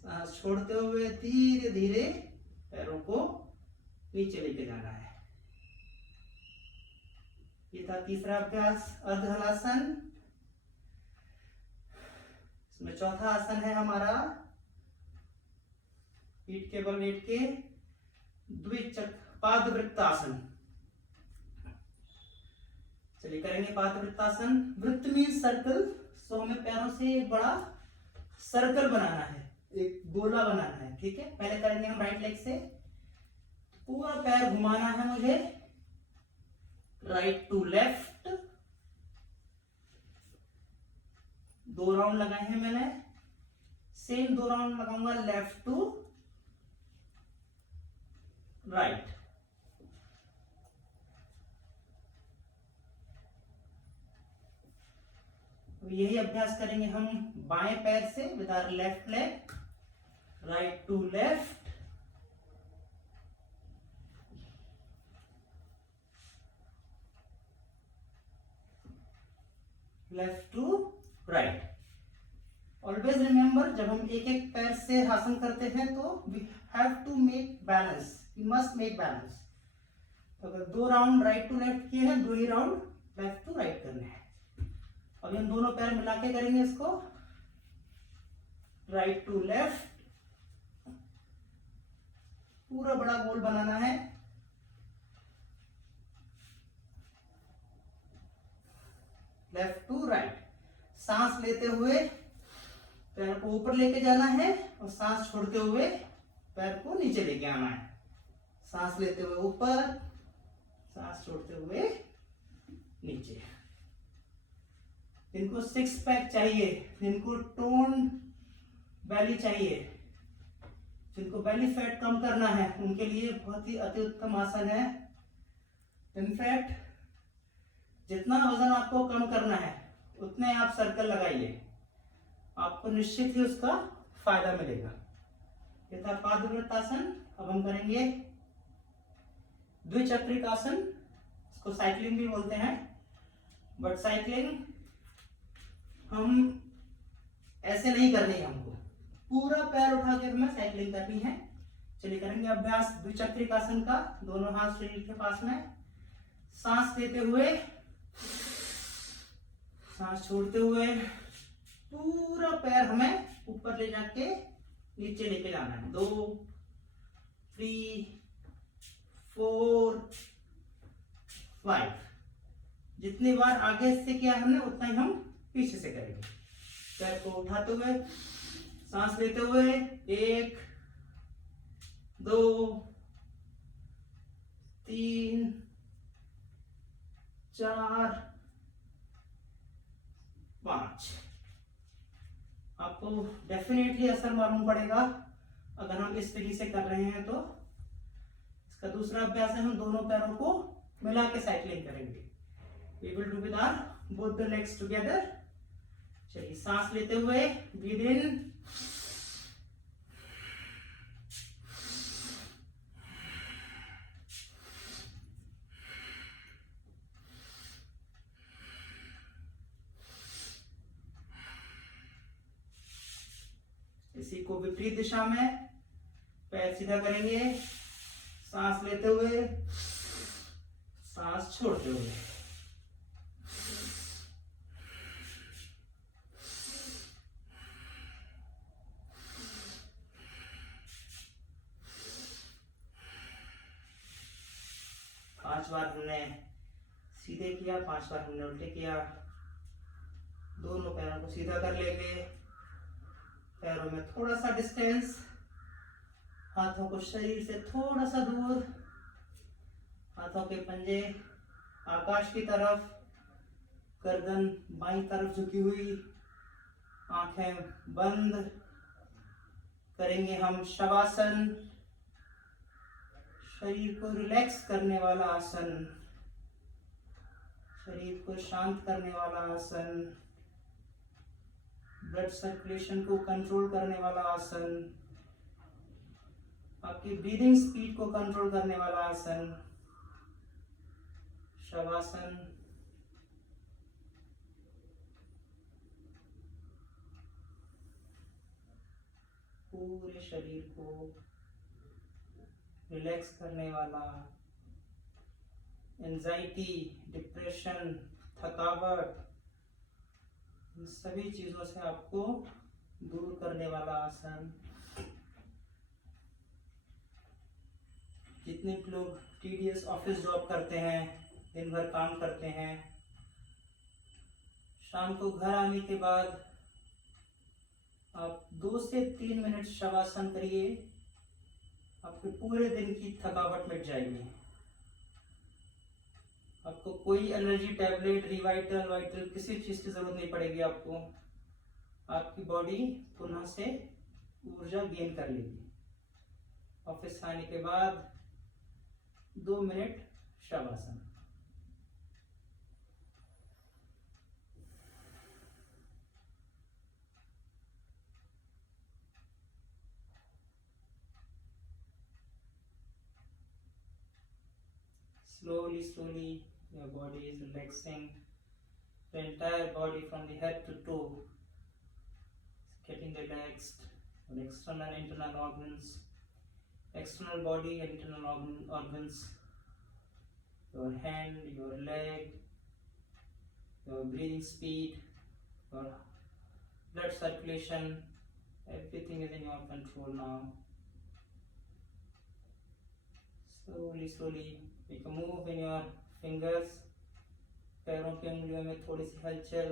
सांस छोड़ते हुए धीरे धीरे पैरों को नीचे लेके जाना है। ये था तीसरा अभ्यास अर्ध हलासन। इसमें चौथा आसन है हमारा पीठ के बल लेट के द्विचक्र पादवृत्तासन। चलिए करेंगे पादवृत्तासन। वृत्त मीन सर्कल, सो हमें पैरों से एक बड़ा सर्कल बनाना है, एक गोला बनाना है। ठीक है, पहले करेंगे हम राइट लेग से। पूरा पैर घुमाना है मुझे, राइट टू लेफ्ट। 2 राउंड लगाए हैं मैंने। सेम 2 राउंड लगाऊंगा लेफ्ट टू राइट। यही अभ्यास करेंगे हम बाएं पैर से with our left leg. Right to left, left to right. Always remember, जब हम एक एक पैर से आसन करते हैं तो we have to make balance, we must make balance. तो अगर 2 राउंड राइट टू लेफ्ट किए हैं, 2 ही राउंड लेफ्ट टू राइट करने हैं। अब हम दोनों पैर मिला के करेंगे इसको। राइट टू लेफ्ट, पूरा बड़ा गोल बनाना है। Left to right. सांस लेते हुए पैर को ऊपर लेके जाना है और सांस छोड़ते हुए पैर को नीचे लेके आना है। सांस लेते हुए ऊपर, सांस छोड़ते हुए नीचे। जिनको 6 पैक चाहिए, जिनको टोन बैली चाहिए, जिनको बैली फैट कम करना है, उनके लिए बहुत ही अति उत्तम आसन है। इनफैक्ट जितना वजन आपको कम करना है उतने आप सर्कल लगाइए, आपको निश्चित ही उसका फायदा मिलेगा। ये था पादवृत्तासन। अब हम करेंगे द्विचक्रिक आसन। इसको साइकिलिंग भी बोलते हैं, बट साइकिलिंग हम ऐसे नहीं करनी है, हमको पूरा पैर उठा के हमें साइकिलिंग करनी है। चलिए करेंगे अभ्यास द्विचक्रिक आसन का। दोनों हाथ शरीर के पास में। सांस लेते हुए, सांस छोड़ते हुए पूरा पैर हमें ऊपर ले जाके नीचे लेके जाना है। 2, 3, 4, 5। जितनी बार आगे से किया हमने उतना ही हम पीछे से करेंगे। पैर को उठाते हुए, सांस लेते हुए 1, 2, 3, 4, 5। आपको डेफिनेटली असर मालूम पड़ेगा अगर हम इस तरीके से कर रहे हैं। तो इसका दूसरा अभ्यास है, हम दोनों पैरों को मिला के साइकिलिंग करेंगे। We will do with our both the legs together. चलिए, सांस लेते हुए ब्रीथ इन, इसी को विपरीत दिशा में पैर सीधा करेंगे, सांस लेते हुए, सांस छोड़ते हुए। पांच बार हमने सीधे किया, 5 बार हमने उल्टे किया। दोनों पैरों को सीधा कर लेंगे, पैरों में थोड़ा सा डिस्टेंस, हाथों को शरीर से थोड़ा सा दूर, हाथों के पंजे आकाश की तरफ, गर्दन बाईं तरफ झुकी हुई, आंखें बंद। करेंगे हम शवासन, शरीर को रिलैक्स करने वाला आसन, शरीर को शांत करने वाला आसन, ब्लड सर्कुलेशन को कंट्रोल करने वाला आसन, आपकी ब्रीदिंग स्पीड को कंट्रोल करने वाला आसन, शवासन। पूरे शरीर को रिलैक्स करने वाला, एंजाइटी, डिप्रेशन, थकावट, इन सभी चीजों से आपको दूर करने वाला आसन। जितने लोग टीडीएस ऑफिस जॉब करते हैं, दिन भर काम करते हैं, शाम को घर आने के बाद आप 2 से 3 मिनट शवासन करिए, आपके पूरे दिन की थकावट मिट जाएगी। आपको कोई एनर्जी टैबलेट, रिवाइटल वाइटल किसी चीज की जरूरत नहीं पड़ेगी। आपको आपकी बॉडी पुनः से ऊर्जा गेन कर लेगी। ऑफिस आने के बाद 2 minute shavasana. Slowly your body is relaxing, the entire body from the head to toe is getting relaxed. Your external and internal organs, external body and internal organs, your hand, your leg, your breathing speed, your blood circulation, everything is in your control now. Slowly make a move in your fingers, पैरों की उंगलियों में थोड़ी सी हलचल,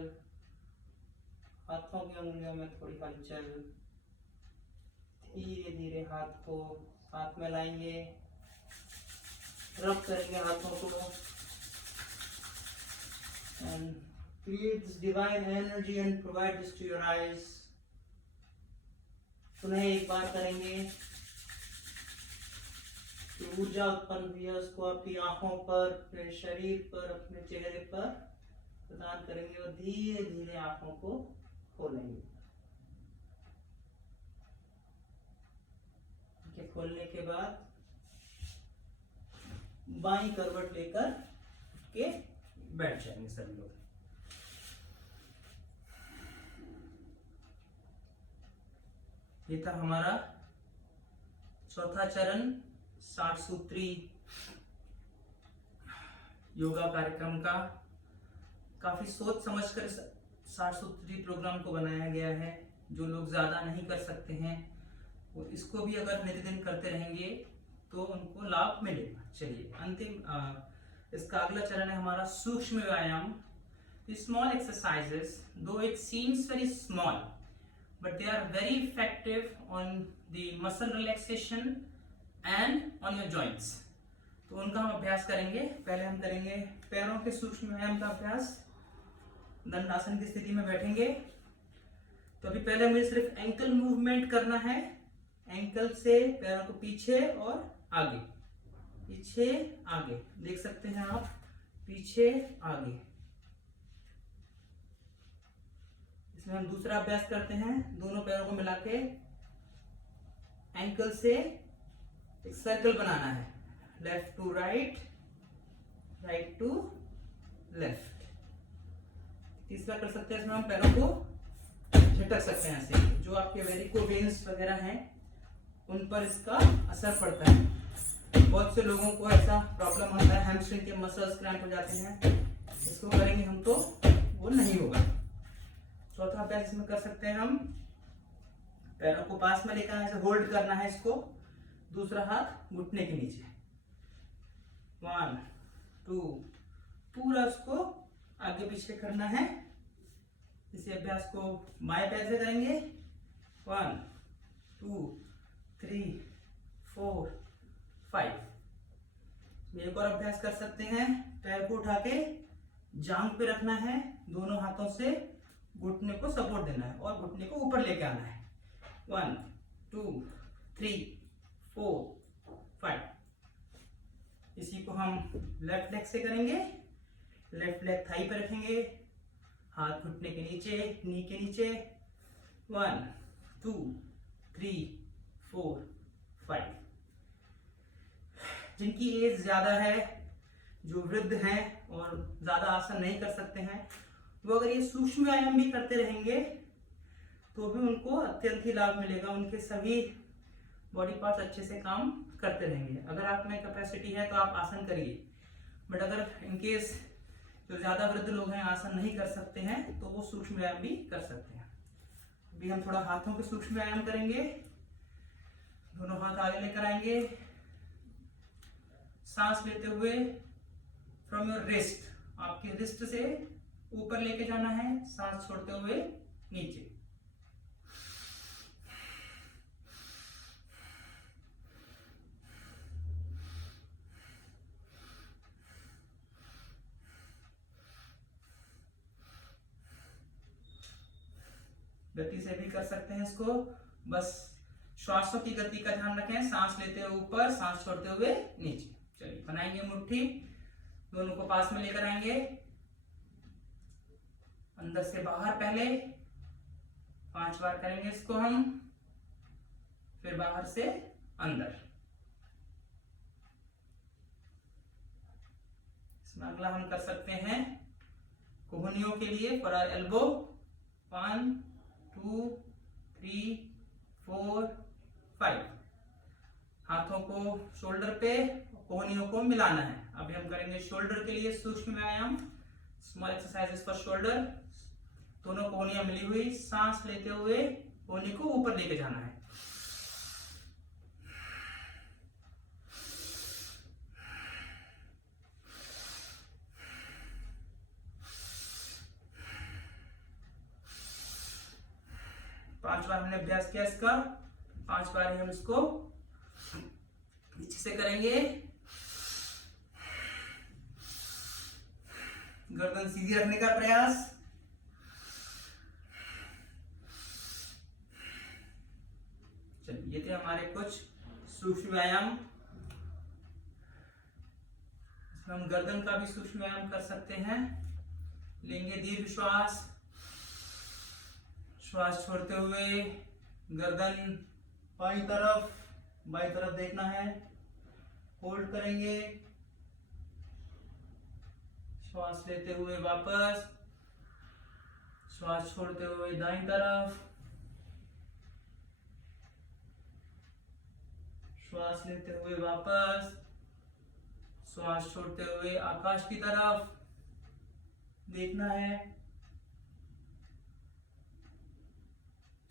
हाथों की उंगलियों में थोड़ी हलचल। धीरे धीरे हाथ को हाथ में लाएंगे, रब करेंगे हाथों को, and create this divine energy and provide this to your eyes. पुनः एक बार करेंगे, ऊर्जा उत्पन्न हुई है उसको आपकी आंखों पर, अपने शरीर पर, अपने चेहरे पर प्रदान करेंगे और धीरे धीरे आंखों को खोलेंगे। खोलने के बाद बाईं करवट लेकर के बैठ जाएंगे सभी लोग। ये था हमारा चौथा चरण 60 सूत्री योगा कार्यक्रम का। काफी सोच समझकर 60 सूत्री प्रोग्राम को बनाया गया है। जो लोग ज्यादा नहीं कर सकते हैं वो इसको भी अगर नित्यदिन करते रहेंगे तो उनको लाभ मिलेगा। चलिए अंतिम इसका अगला चरण है हमारा सूक्ष्म व्यायाम। स्मॉल एक्सरसाइजेस, दो it seems very small but they are very effective on the muscle relaxation and on your joints. तो उनका हम अभ्यास करेंगे। पहले हम करेंगे पैरों के सूक्ष्म व्यायाम का अभ्यास। दंडासन की स्थिति में बैठेंगे, तो अभी पहले मुझे सिर्फ एंकल मूवमेंट करना है, एंकल से पैरों को पीछे और आगे, पीछे आगे, देख सकते हैं आप, पीछे आगे। इसमें हम दूसरा अभ्यास करते हैं, दोनों पैरों को मिला के एंकल से एक सर्कल बनाना है, left to right, right to left. तीसरा कर सकते हैं, इसमें हम पैरों को झटक सकते हैं ऐसे, जो आपके वेरिको वेन्स वगैरह हैं उन पर इसका असर पड़ता है। बहुत से लोगों को ऐसा प्रॉब्लम होता है, हैमस्ट्रिंग के मसल्स क्रैम्प हो जाते हैं। इसको करेंगे हम तो वो नहीं होगा। चौथा अभ्यास इसमें कर सकते हैं हम, पैरों को पास में लेकर ऐसे होल्ड करना है इसको, दूसरा हाथ घुटने के नीचे, 1 2, पूरा उसको आगे पीछे करना है। इसी अभ्यास को बाएं पैर से करेंगे, 1 2 3 4 5। एक और अभ्यास कर सकते हैं, पैर को उठा के जांघ पे रखना है, दोनों हाथों से घुटने को सपोर्ट देना है और घुटने को ऊपर लेके आना है, 1 2 3 4 5। इसी को हम लेफ्ट लेग से करेंगे, लेफ्ट लेग थाई पे रखेंगे, हाथ घुटने के नीचे, नी के नीचे, 1 2 3 4 5। जिनकी एज ज्यादा है, जो वृद्ध हैं और ज्यादा आसन नहीं कर सकते हैं, वो अगर ये सूक्ष्म व्यायाम भी करते रहेंगे तो भी उनको अत्यंत ही लाभ मिलेगा, उनके सभी बॉडी पार्ट्स अच्छे से काम करते रहेंगे। अगर आप में कैपेसिटी है तो आप आसन करिए, बट अगर इनकेस जो ज्यादा वृद्ध लोग हैं आसन नहीं कर सकते हैं तो वो सूक्ष्म व्यायाम भी कर सकते हैं। अभी हम थोड़ा हाथों के सूक्ष्म व्यायाम करेंगे, दोनों हाथ आगे लेकर आएंगे, सांस लेते हुए फ्रॉम योर रिस्ट, आपके रिस्ट से ऊपर लेके जाना है, सांस छोड़ते हुए नीचे। गति से भी कर सकते हैं इसको, बस श्वासों की गति का ध्यान रखें, सांस लेते हुए ऊपर, सांस छोड़ते हुए नीचे। चलिए बनाएंगे मुट्ठी, दोनों को पास में लेकर आएंगे, अंदर से बाहर पहले 5 बार करेंगे इसको हम, फिर बाहर से अंदर। इसमें अगला हम कर सकते हैं कोहनियों के लिए, फॉर आवर एल्बो, 1 2 3 4 5। हाथों को शोल्डर पे, कोहनियों को मिलाना है। अभी हम करेंगे शोल्डर के लिए सूक्ष्म व्यायाम, स्मॉल एक्सरसाइजेस फॉर शोल्डर। दोनों कोहनियां मिली हुई, सांस लेते हुए कोहनी को ऊपर लेके जाना है, पांच बार हमने अभ्यास किया इसका, 5 बार ही हम इसको नीचे से करेंगे। गर्दन सीधी रखने का प्रयास, चलिए ये थे हमारे कुछ सूक्ष्म व्यायाम। इसमें हम गर्दन का भी सूक्ष्म व्यायाम कर सकते हैं। लेंगे दीर्घ श्वास, श्वास छोड़ते हुए गर्दन बाई तरफ देखना है, होल्ड करेंगे, श्वास लेते हुए वापस, श्वास छोड़ते हुए दाईं तरफ, श्वास लेते हुए वापस, श्वास छोड़ते हुए आकाश की तरफ देखना है,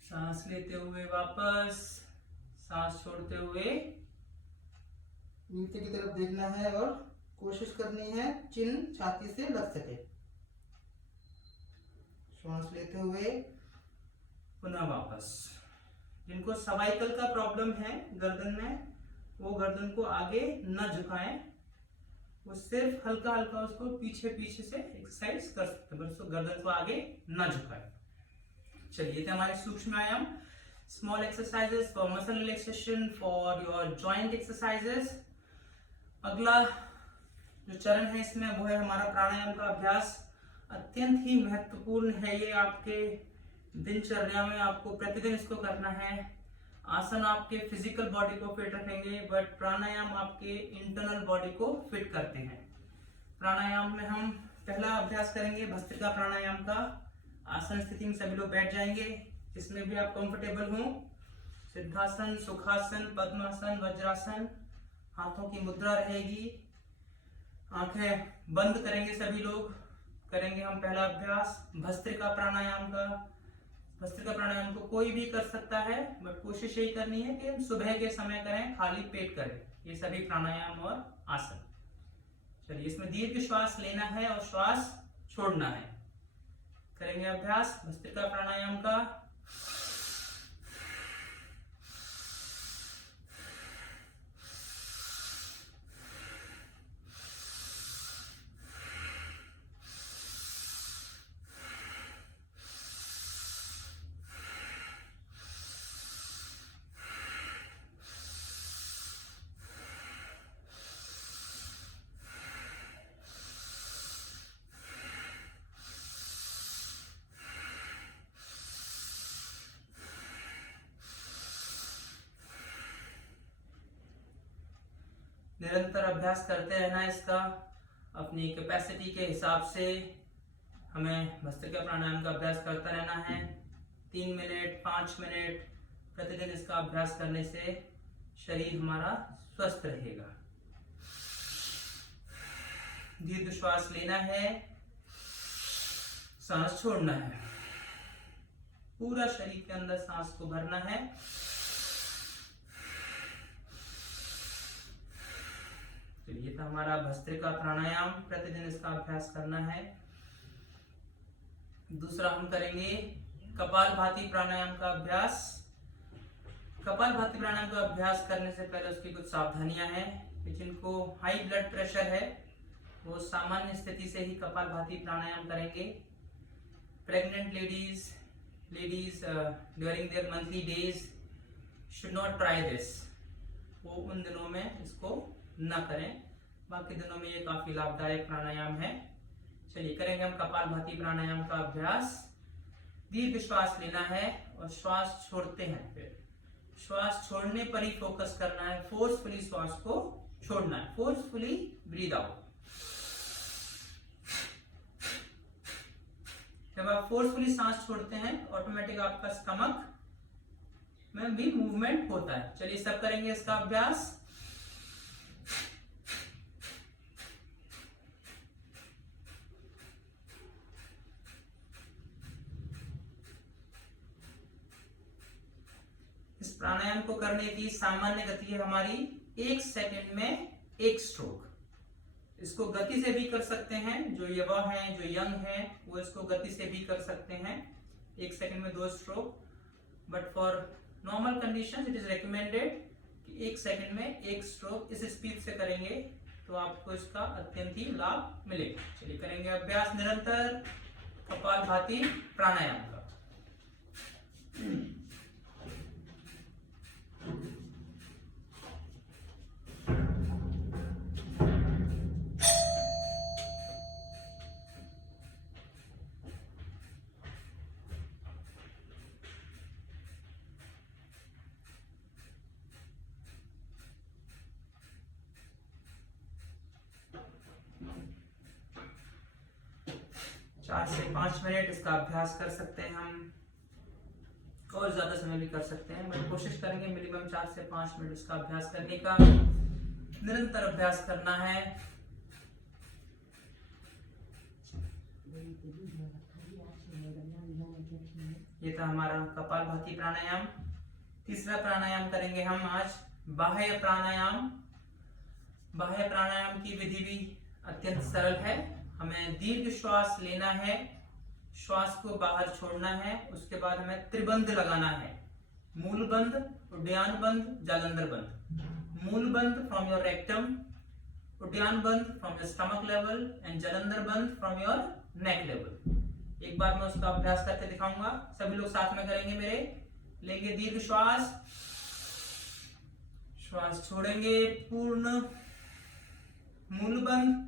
सांस लेते हुए वापस, सांस छोड़ते हुए नीचे की तरफ देखना है और कोशिश करनी है चिन छाती से लग सके। श्वास लेते हुए पुनः वापस। जिनको सर्वाइकल का प्रॉब्लम है गर्दन में, वो गर्दन को आगे न झुकाएं, वो सिर्फ हल्का हल्का उसको पीछे पीछे से एक्सरसाइज कर सकते हैं, बस गर्दन को आगे न झुकाएं। चलिए तो हमारे सूक्ष्म आयाम, small exercises for muscle relaxation, for your joint exercises. अगला जो चरण है इसमें वो है हमारा प्राणायाम का अभ्यास। अत्यंत ही महत्वपूर्ण है ये, आपके दिनचर्या में आपको प्रतिदिन इसको करना है। आसन आपके फिजिकल बॉडी को फिट रखेंगे, बट प्राणायाम आपके इंटरनल बॉडी को फिट करते हैं। प्राणायाम में हम पहला अभ्यास करेंगे भस्त्रिका प्राणायाम का। आसन स्थिति में सभी लोग बैठ जाएंगे, इसमें भी आप कंफर्टेबल हो। सिद्धासन, सुखासन, पद्मासन, वज्रासन, हाथों की मुद्रा रहेगी, आंखें बंद करेंगे सभी लोग। करेंगे हम पहला अभ्यास भस्त्रिका प्राणायाम का। भस्त्रिका प्राणायाम को कोई भी कर सकता है, बट कोशिश यही करनी है कि हम सुबह के समय करें, खाली पेट करें ये सभी प्राणायाम और आसन। चलिए, इसमें दीर्घ श्वास लेना है और श्वास छोड़ना है। करेंगे अभ्यास भस्त्रिका प्राणायाम का। निरंतर अभ्यास करते रहना इसका, अपनी कैपेसिटी के हिसाब से हमें भस्त्रिका प्राणायाम का अभ्यास करता रहना है। 3 मिनट 5 मिनट प्रतिदिन इसका अभ्यास करने से शरीर हमारा स्वस्थ रहेगा। दीर्घ श्वास लेना है, सांस छोड़ना है, पूरा शरीर के अंदर सांस को भरना है। ये था हमारा भस्त्रिका प्राणायाम, प्रतिदिन इसका अभ्यास करना है। दूसरा हम करेंगे कपालभाति प्राणायाम का अभ्यास। कपालभाति प्राणायाम का अभ्यास करने से पहले उसकी कुछ सावधानियां हैं। जिनको हाई ब्लड प्रेशर है वो सामान्य स्थिति से ही कपालभाति प्राणायाम करेंगे। Pregnant ladies during their monthly days should not try this. वो उन दिनों में इसको न करें, बाकी दिनों में ये काफी लाभदायक प्राणायाम है। चलिए, करेंगे हम कपालभाति प्राणायाम का अभ्यास। दीर्घ श्वास लेना है और श्वास छोड़ते हैं। फिर श्वास छोड़ने पर ही फोकस करना है, फोर्सफुली श्वास को छोड़ना है। Forcefully breathe out. जब आप फोर्सफुली सांस छोड़ते हैं, ऑटोमेटिक आपका स्टमक में भी मूवमेंट होता है। चलिए, सब करेंगे इसका अभ्यास। इस प्राणायाम को करने की सामान्य गति है हमारी 1 सेकंड में 1 स्ट्रोक। इसको गति से भी कर सकते हैं, जो युवा हैं, जो यंग हैं, वो इसको गति से भी कर सकते हैं, 1 सेकंड में 2 stroke. But for normal condition it is recommended कि 1 सेकंड में 1 स्ट्रोक इस स्पीड से करेंगे तो आपको इसका अत्यंत ही लाभ मिलेगा। चलिए, करेंगे अभ्यास निरंतर कपालभाति प्राणायाम का। 4 से 5 मिनट इसका अभ्यास कर सकते हैं हम, और ज्यादा समय भी कर सकते हैं, बट कोशिश करेंगे मिनिमम 4 से 5 मिनट इसका अभ्यास करने का। निरंतर अभ्यास करना है। ये था हमारा कपालभाति प्राणायाम। तीसरा प्राणायाम करेंगे हम आज बाह्य प्राणायाम। बाह्य प्राणायाम की विधि भी अत्यंत सरल है। हमें दीर्घ श्वास लेना है, श्वास को बाहर छोड़ना है, उसके बाद हमें त्रिबंध लगाना है। मूल बंध, उड्डयन बंध, जालंधर बंध। मूल बंध फ्रॉम योर रेक्टम, उड्डयन बंध from your stomach level and Jalandhar बंध फ्रॉम योर नेक लेवल। एक बार मैं उसका अभ्यास करके दिखाऊंगा, सभी लोग साथ में करेंगे मेरे। लेंगे दीर्घ श्वास, श्वास छोड़ेंगे, पूर्ण मूल बंद,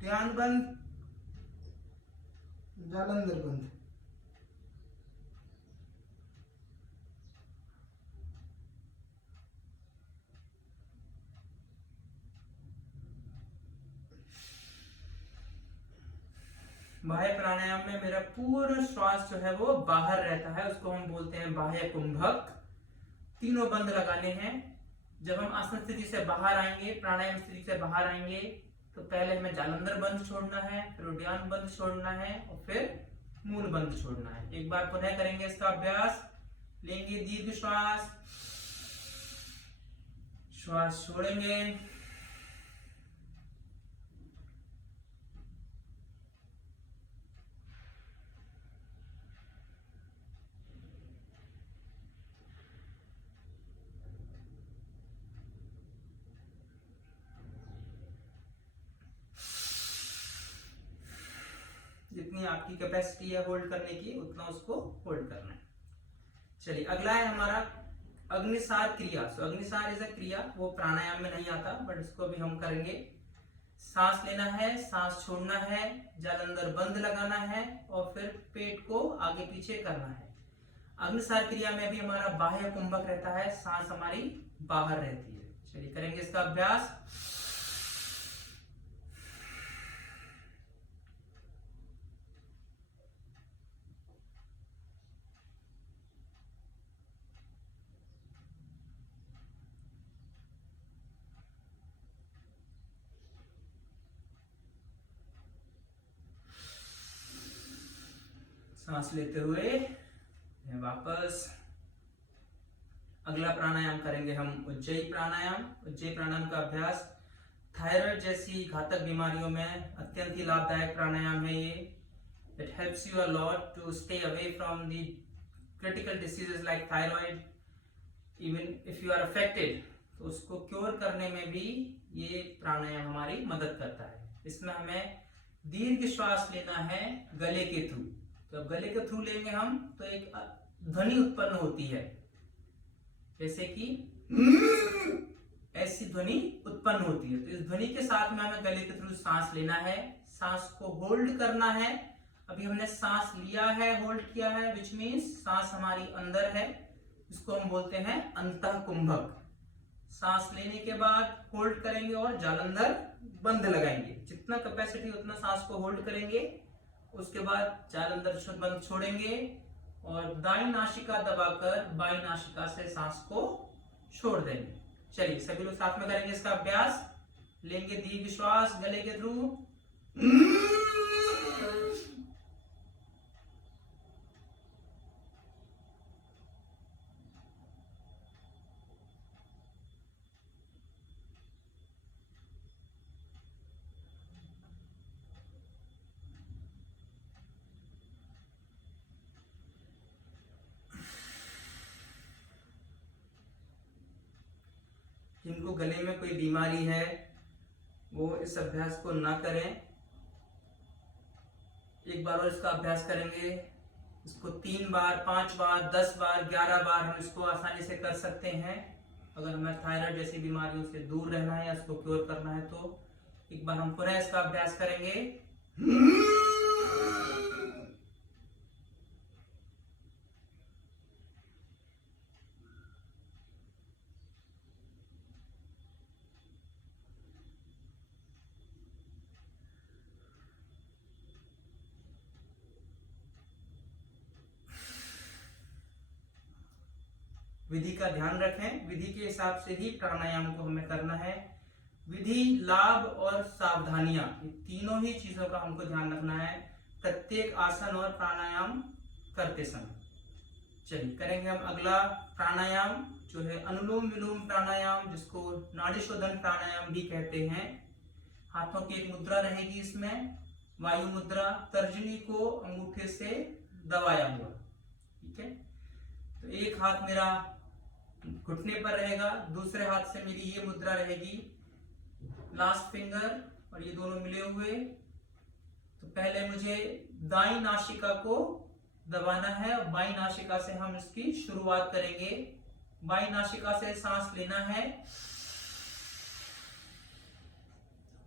ध्यान बंद, जालंधर बंद। बाह्य प्राणायाम में मेरा पूर्ण श्वास जो है वो बाहर रहता है, उसको हम बोलते हैं बाह्य कुंभक। तीनों बंद लगाने हैं। जब हम आसन स्थिति से बाहर आएंगे, प्राणायाम स्थिति से बाहर आएंगे, तो पहले हमें जालंधर बंद छोड़ना है, फिर उद्यान बंद छोड़ना है और फिर मूल बंद छोड़ना है। एक बार पुनः करेंगे इसका अभ्यास। लेंगे दीर्घ श्वास, श्वास छोड़ेंगे, जितनी आपकी कैपेसिटी है होल्ड करने की उतना उसको होल्ड करना है। चलिए अगला है हमारा अग्निसार क्रिया। सो अग्निसार इज अ क्रिया, वो प्राणायाम में नहीं आता बट इसको भी हम करेंगे। सांस लेना है, सांस छोड़ना है, जालंधर बंद लगाना है और फिर पेट को आगे पीछे करना है। अग्निसार क्रिया में भी हमारा बाह्य कुंभक रहता है, सांस हमारी बाहर रहती है। चलिए करेंगे इसका अभ्यास। सांस लेते हुए वापस। अगला प्राणायाम करेंगे हम उज्जयी प्राणायाम। उज्जयी प्राणायाम का अभ्यास थायराइड जैसी घातक बीमारियों में अत्यंत ही लाभदायक प्राणायाम है ये। It helps you a lot to stay away from the critical diseases like thyroid. Even if you are affected तो उसको क्योर करने में भी ये प्राणायाम हमारी मदद करता है। इसमें हमें दीर्घ श्वास लेना है गले के थ्रू। तो गले के थ्रू लेंगे हम तो एक ध्वनि उत्पन्न होती है, जैसे कि ऐसी ध्वनि उत्पन्न होती है। तो इस ध्वनि के साथ में हमें गले के थ्रू सांस लेना है, सांस को होल्ड करना है। अभी हमने सांस लिया है, होल्ड किया है, विच मीन्स सांस हमारी अंदर है, इसको हम बोलते हैं अंतः कुंभक। सांस लेने के बाद होल्ड करेंगे और जालंधर बंद लगाएंगे। जितना कैपेसिटी उतना सांस को होल्ड करेंगे, उसके बाद जालंधर बंद छोड़ेंगे और दाईं नासिका दबाकर बाईं नासिका से सांस को छोड़ देंगे। चलिए सभी लोग साथ में करेंगे इसका अभ्यास। लेंगे दीर्घ श्वास गले के थ्रू, जिनको गले में कोई बीमारी है वो इस अभ्यास को ना करें। एक बार और इसका अभ्यास करेंगे। इसको 3 बार, 5 बार, 10 बार, 11 बार हम इसको आसानी से कर सकते हैं। अगर हमें थायराइड जैसी बीमारियों से दूर रहना है या इसको क्योर करना है तो एक बार हम पुनः इसका अभ्यास करेंगे। विधि का ध्यान रखें, विधि के हिसाब से ही प्राणायाम को हमें करना है। विधि, लाभ और सावधानियां, ये तीनों ही चीजों का हमको ध्यान रखना है प्रत्येक आसन और प्राणायाम करते समय। चलिए करेंगे हम अगला प्राणायाम जो है अनुलोम विलोम प्राणायाम, जिसको नाड़ी शोधन प्राणायाम भी कहते हैं। हाथों की एक मुद्रा रहेगी, इसमें वायु मुद्रा, तर्जनी को अंगूठे से दबाया हुआ, ठीक है। तो एक हाथ मेरा घुटने पर रहेगा, दूसरे हाथ से मेरी ये मुद्रा रहेगी लास्ट फिंगर और ये दोनों मिले हुए। तो पहले मुझे दाई नासिका को दबाना है और बाई नासिका से हम इसकी शुरुआत करेंगे। बाई नासिका से सांस लेना है,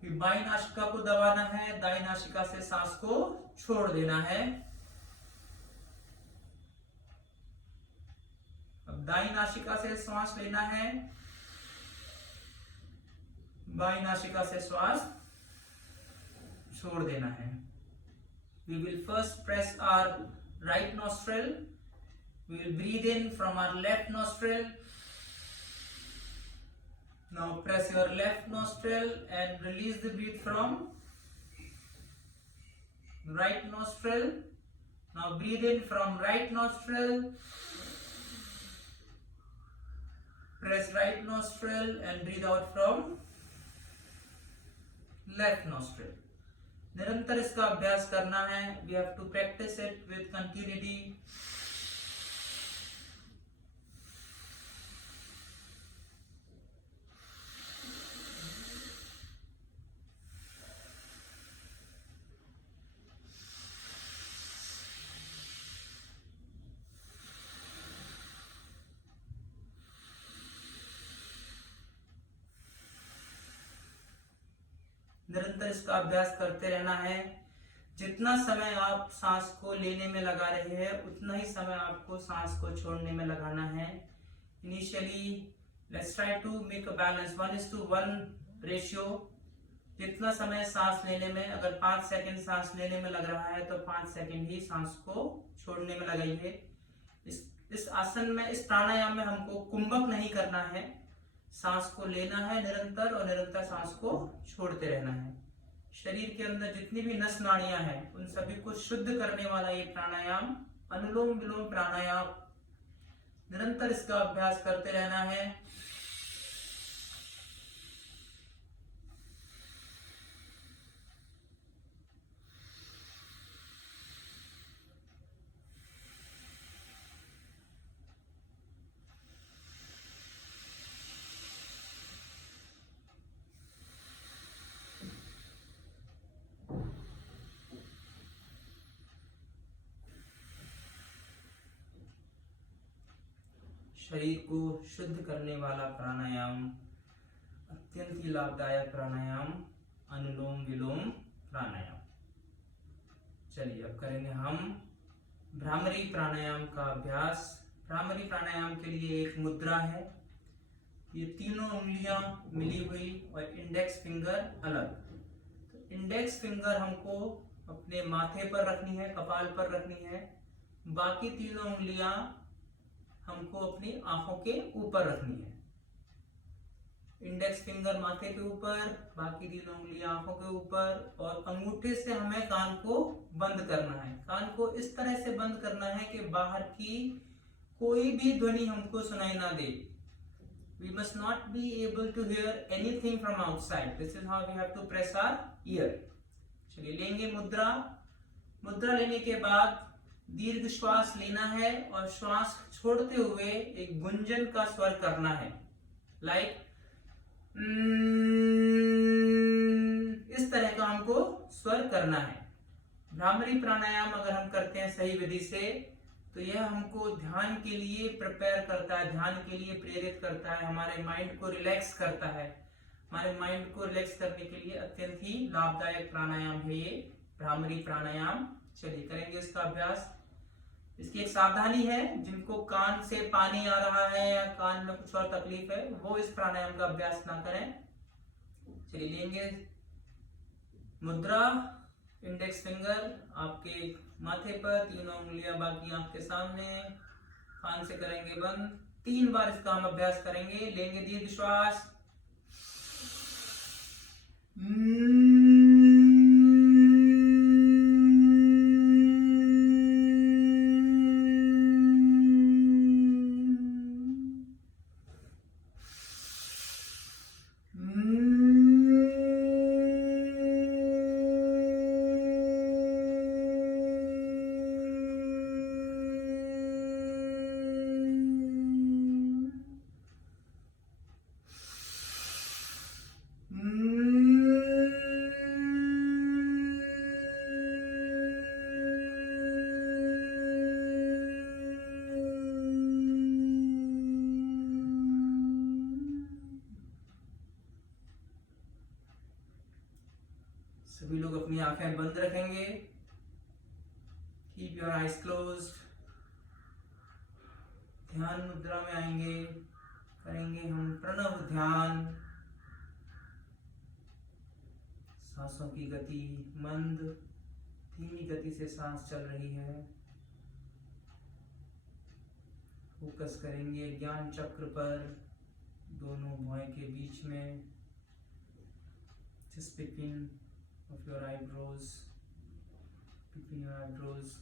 फिर बाई नासिका को दबाना है, दाई नासिका से सांस को छोड़ देना है। अब दाई नासिका से श्वास लेना है, बाई नासिका से श्वास छोड़ देना है। We will first press our right nostril. We will breathe in from our left nostril. Now press your left nostril and release the breath from right nostril. Now breathe in from right nostril. Press right nostril and breathe out from left nostril. निरंतर इसका अभ्यास करना है। We have to practice it with continuity. निरंतर इसका अभ्यास करते रहना है। जितना समय आप सांस को लेने में लगा रहे हैं उतना ही समय आपको सांस को छोड़ने में लगाना है। Initially let's try to make a balance 1:1 ratio. जितना समय सांस लेने में, अगर 5 सेकंड सांस लेने में लग रहा है तो 5 सेकंड ही सांस को छोड़ने में लगाइए। इस आसन में, इस प्राणायाम में हमको कुंभक नहीं करना है। सांस को लेना है निरंतर और निरंतर सांस को छोड़ते रहना है। शरीर के अंदर जितनी भी नस नाड़ियां हैं उन सभी को शुद्ध करने वाला ये प्राणायाम अनुलोम विलोम प्राणायाम। निरंतर इसका अभ्यास करते रहना है। शरीर को शुद्ध करने वाला प्राणायाम, अत्यंत ही लाभदायक प्राणायाम अनुलोम विलोम प्राणायाम। चलिए अब करेंगे हम भ्रामरी प्राणायाम का अभ्यास। भ्रामरी प्राणायाम के लिए एक मुद्रा है। ये तीनों उंगलियां मिली हुई और इंडेक्स फिंगर अलग। तो इंडेक्स फिंगर हमको अपने माथे पर रखनी है, कपाल पर रखनी है। बाकी तीनों उंगलियां हमको अपनी आंखों के ऊपर रखनी है। इंडेक्स फिंगर माथे के ऊपर, बाकी तीनों उंगलियां आंखों के ऊपर, और अंगूठे से हमें कान को बंद करना है। कान को इस तरह से बंद करना है कि बाहर की कोई भी ध्वनि हमको सुनाई ना दे। We must not be able to hear anything from outside. This is how we have to press our ear. चलिए लेंगे मुद्रा। मुद्रा लेने के बाद दीर्घ श्वास लेना है और श्वास छोड़ते हुए एक गुंजन का स्वर करना है, लाइक इस तरह का हमको स्वर करना है। भ्रामरी प्राणायाम अगर हम करते हैं सही विधि से तो यह हमको ध्यान के लिए प्रिपेयर करता है, ध्यान के लिए प्रेरित करता है, हमारे माइंड को रिलैक्स करता है। हमारे माइंड को रिलैक्स करने के लिए अत्यंत ही लाभदायक प्राणायाम है ये भ्रामरी प्राणायाम। चलिए करेंगे इसका अभ्यास। इसकी एक सावधानी है, जिनको कान से पानी आ रहा है या कान में कुछ और तकलीफ है वो इस प्राणायाम का अभ्यास ना करें। चलिए लेंगे मुद्रा, इंडेक्स फिंगर आपके माथे पर, तीनों उंगलियां बाकी आंख के सामने, कान से करेंगे बंद। 3 बार इसका हम अभ्यास करेंगे। लेंगे दीर्घ श्वास, सभी लोग अपनी आंखें बंद रखेंगे। Keep your eyes closed. ध्यान मुद्रा में आएंगे, करेंगे हम प्रणव ध्यान। सांसों की गति मंद, धीमी गति से सांस चल रही है। फोकस करेंगे ज्ञान चक्र पर, दोनों भौहें के बीच में, just between of your eyebrows, between your eyebrows।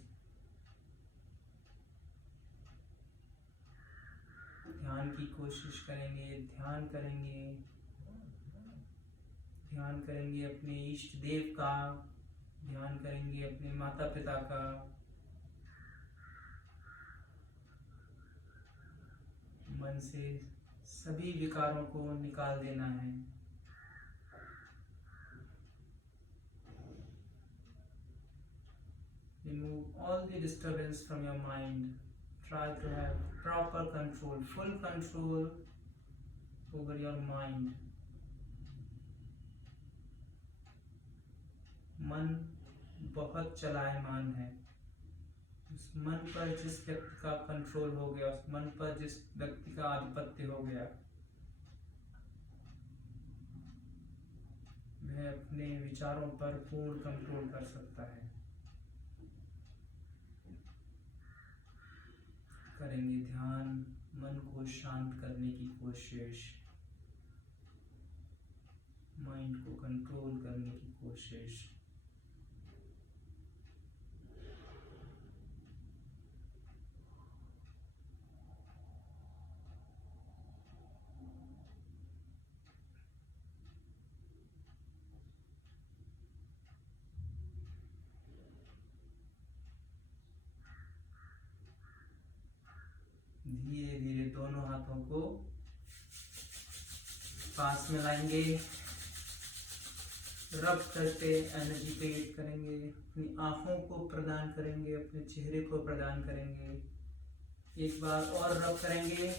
ध्यान की कोशिश करेंगे, ध्यान करेंगे, ध्यान करेंगे अपने इष्ट देव का, ध्यान करेंगे अपने माता पिता का। मन से सभी विकारों को निकाल देना है। Remove all the disturbance from your mind. Try to have proper control, full control over your mind. मन बहुत चलायमान है। उस मन पर जिस व्यक्ति का कंट्रोल हो गया, उस मन पर जिस व्यक्ति का आधिपत्य हो गया, वह अपने विचारों पर पूर्ण कंट्रोल कर सकता है। करेंगे ध्यान, मन को शांत करने की कोशिश, माइंड को कंट्रोल करने की कोशिश। धीरे धीरे दोनों हाथों को पास में लाएंगे, रब करके एनर्जी क्रिएट करेंगे, अपनी आंखों को प्रदान करेंगे, अपने चेहरे को प्रदान करेंगे। एक बार और रब करेंगे,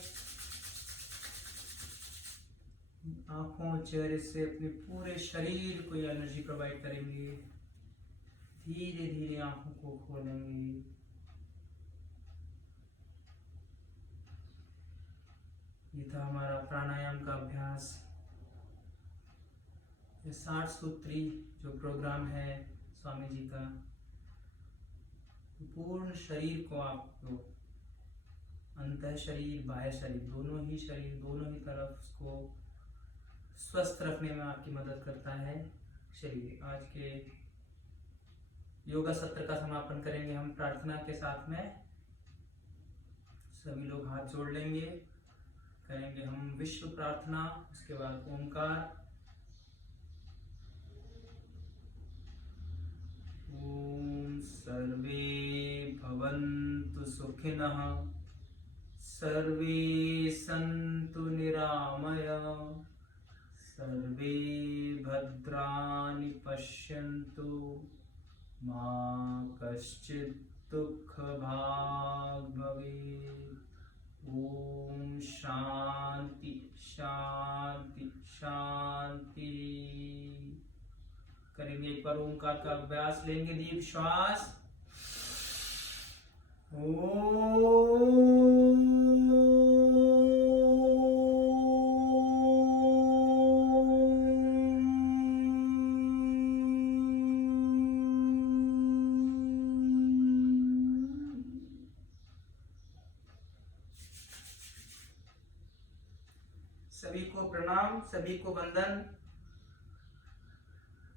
आंखों चेहरे से अपने पूरे शरीर को एनर्जी प्रोवाइड करेंगे। धीरे धीरे आंखों को खोलेंगे। ये था हमारा प्राणायाम का अभ्यास। ये 60 सूत्री जो प्रोग्राम है स्वामी जी का, पूर्ण शरीर को आपको, अंतः शरीर बाह्य शरीर, दोनों ही शरीर, दोनों ही तरफ उसको स्वस्थ रखने में आपकी मदद करता है। चलिए आज के योगा सत्र का समापन करेंगे हम प्रार्थना के साथ में। सभी लोग हाथ जोड़ लेंगे, करेंगे हम विश्व प्रार्थना, उसके बाद ओमकार। ओम सर्वे भवन्तु सुखिनः, सर्वे सन्तु निरामयाः, सर्वे भद्राणि पश्यन्तु, मा कश्चित् दुःखभाग् भवेत्। ओम शांति शांति शांति। करेंगे एक बार ओंकार का अभ्यास, लेंगे दीप श्वास। सभी को प्रणाम, सभी को वंदन।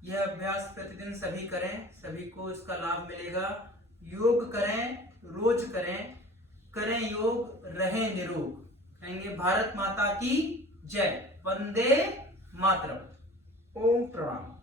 यह अभ्यास प्रतिदिन सभी करें, सभी को इसका लाभ मिलेगा। योग करें, रोज करें, करें योग, रहें निरोग। कहेंगे भारत माता की जय, वंदे मातरम। ओम प्रणाम।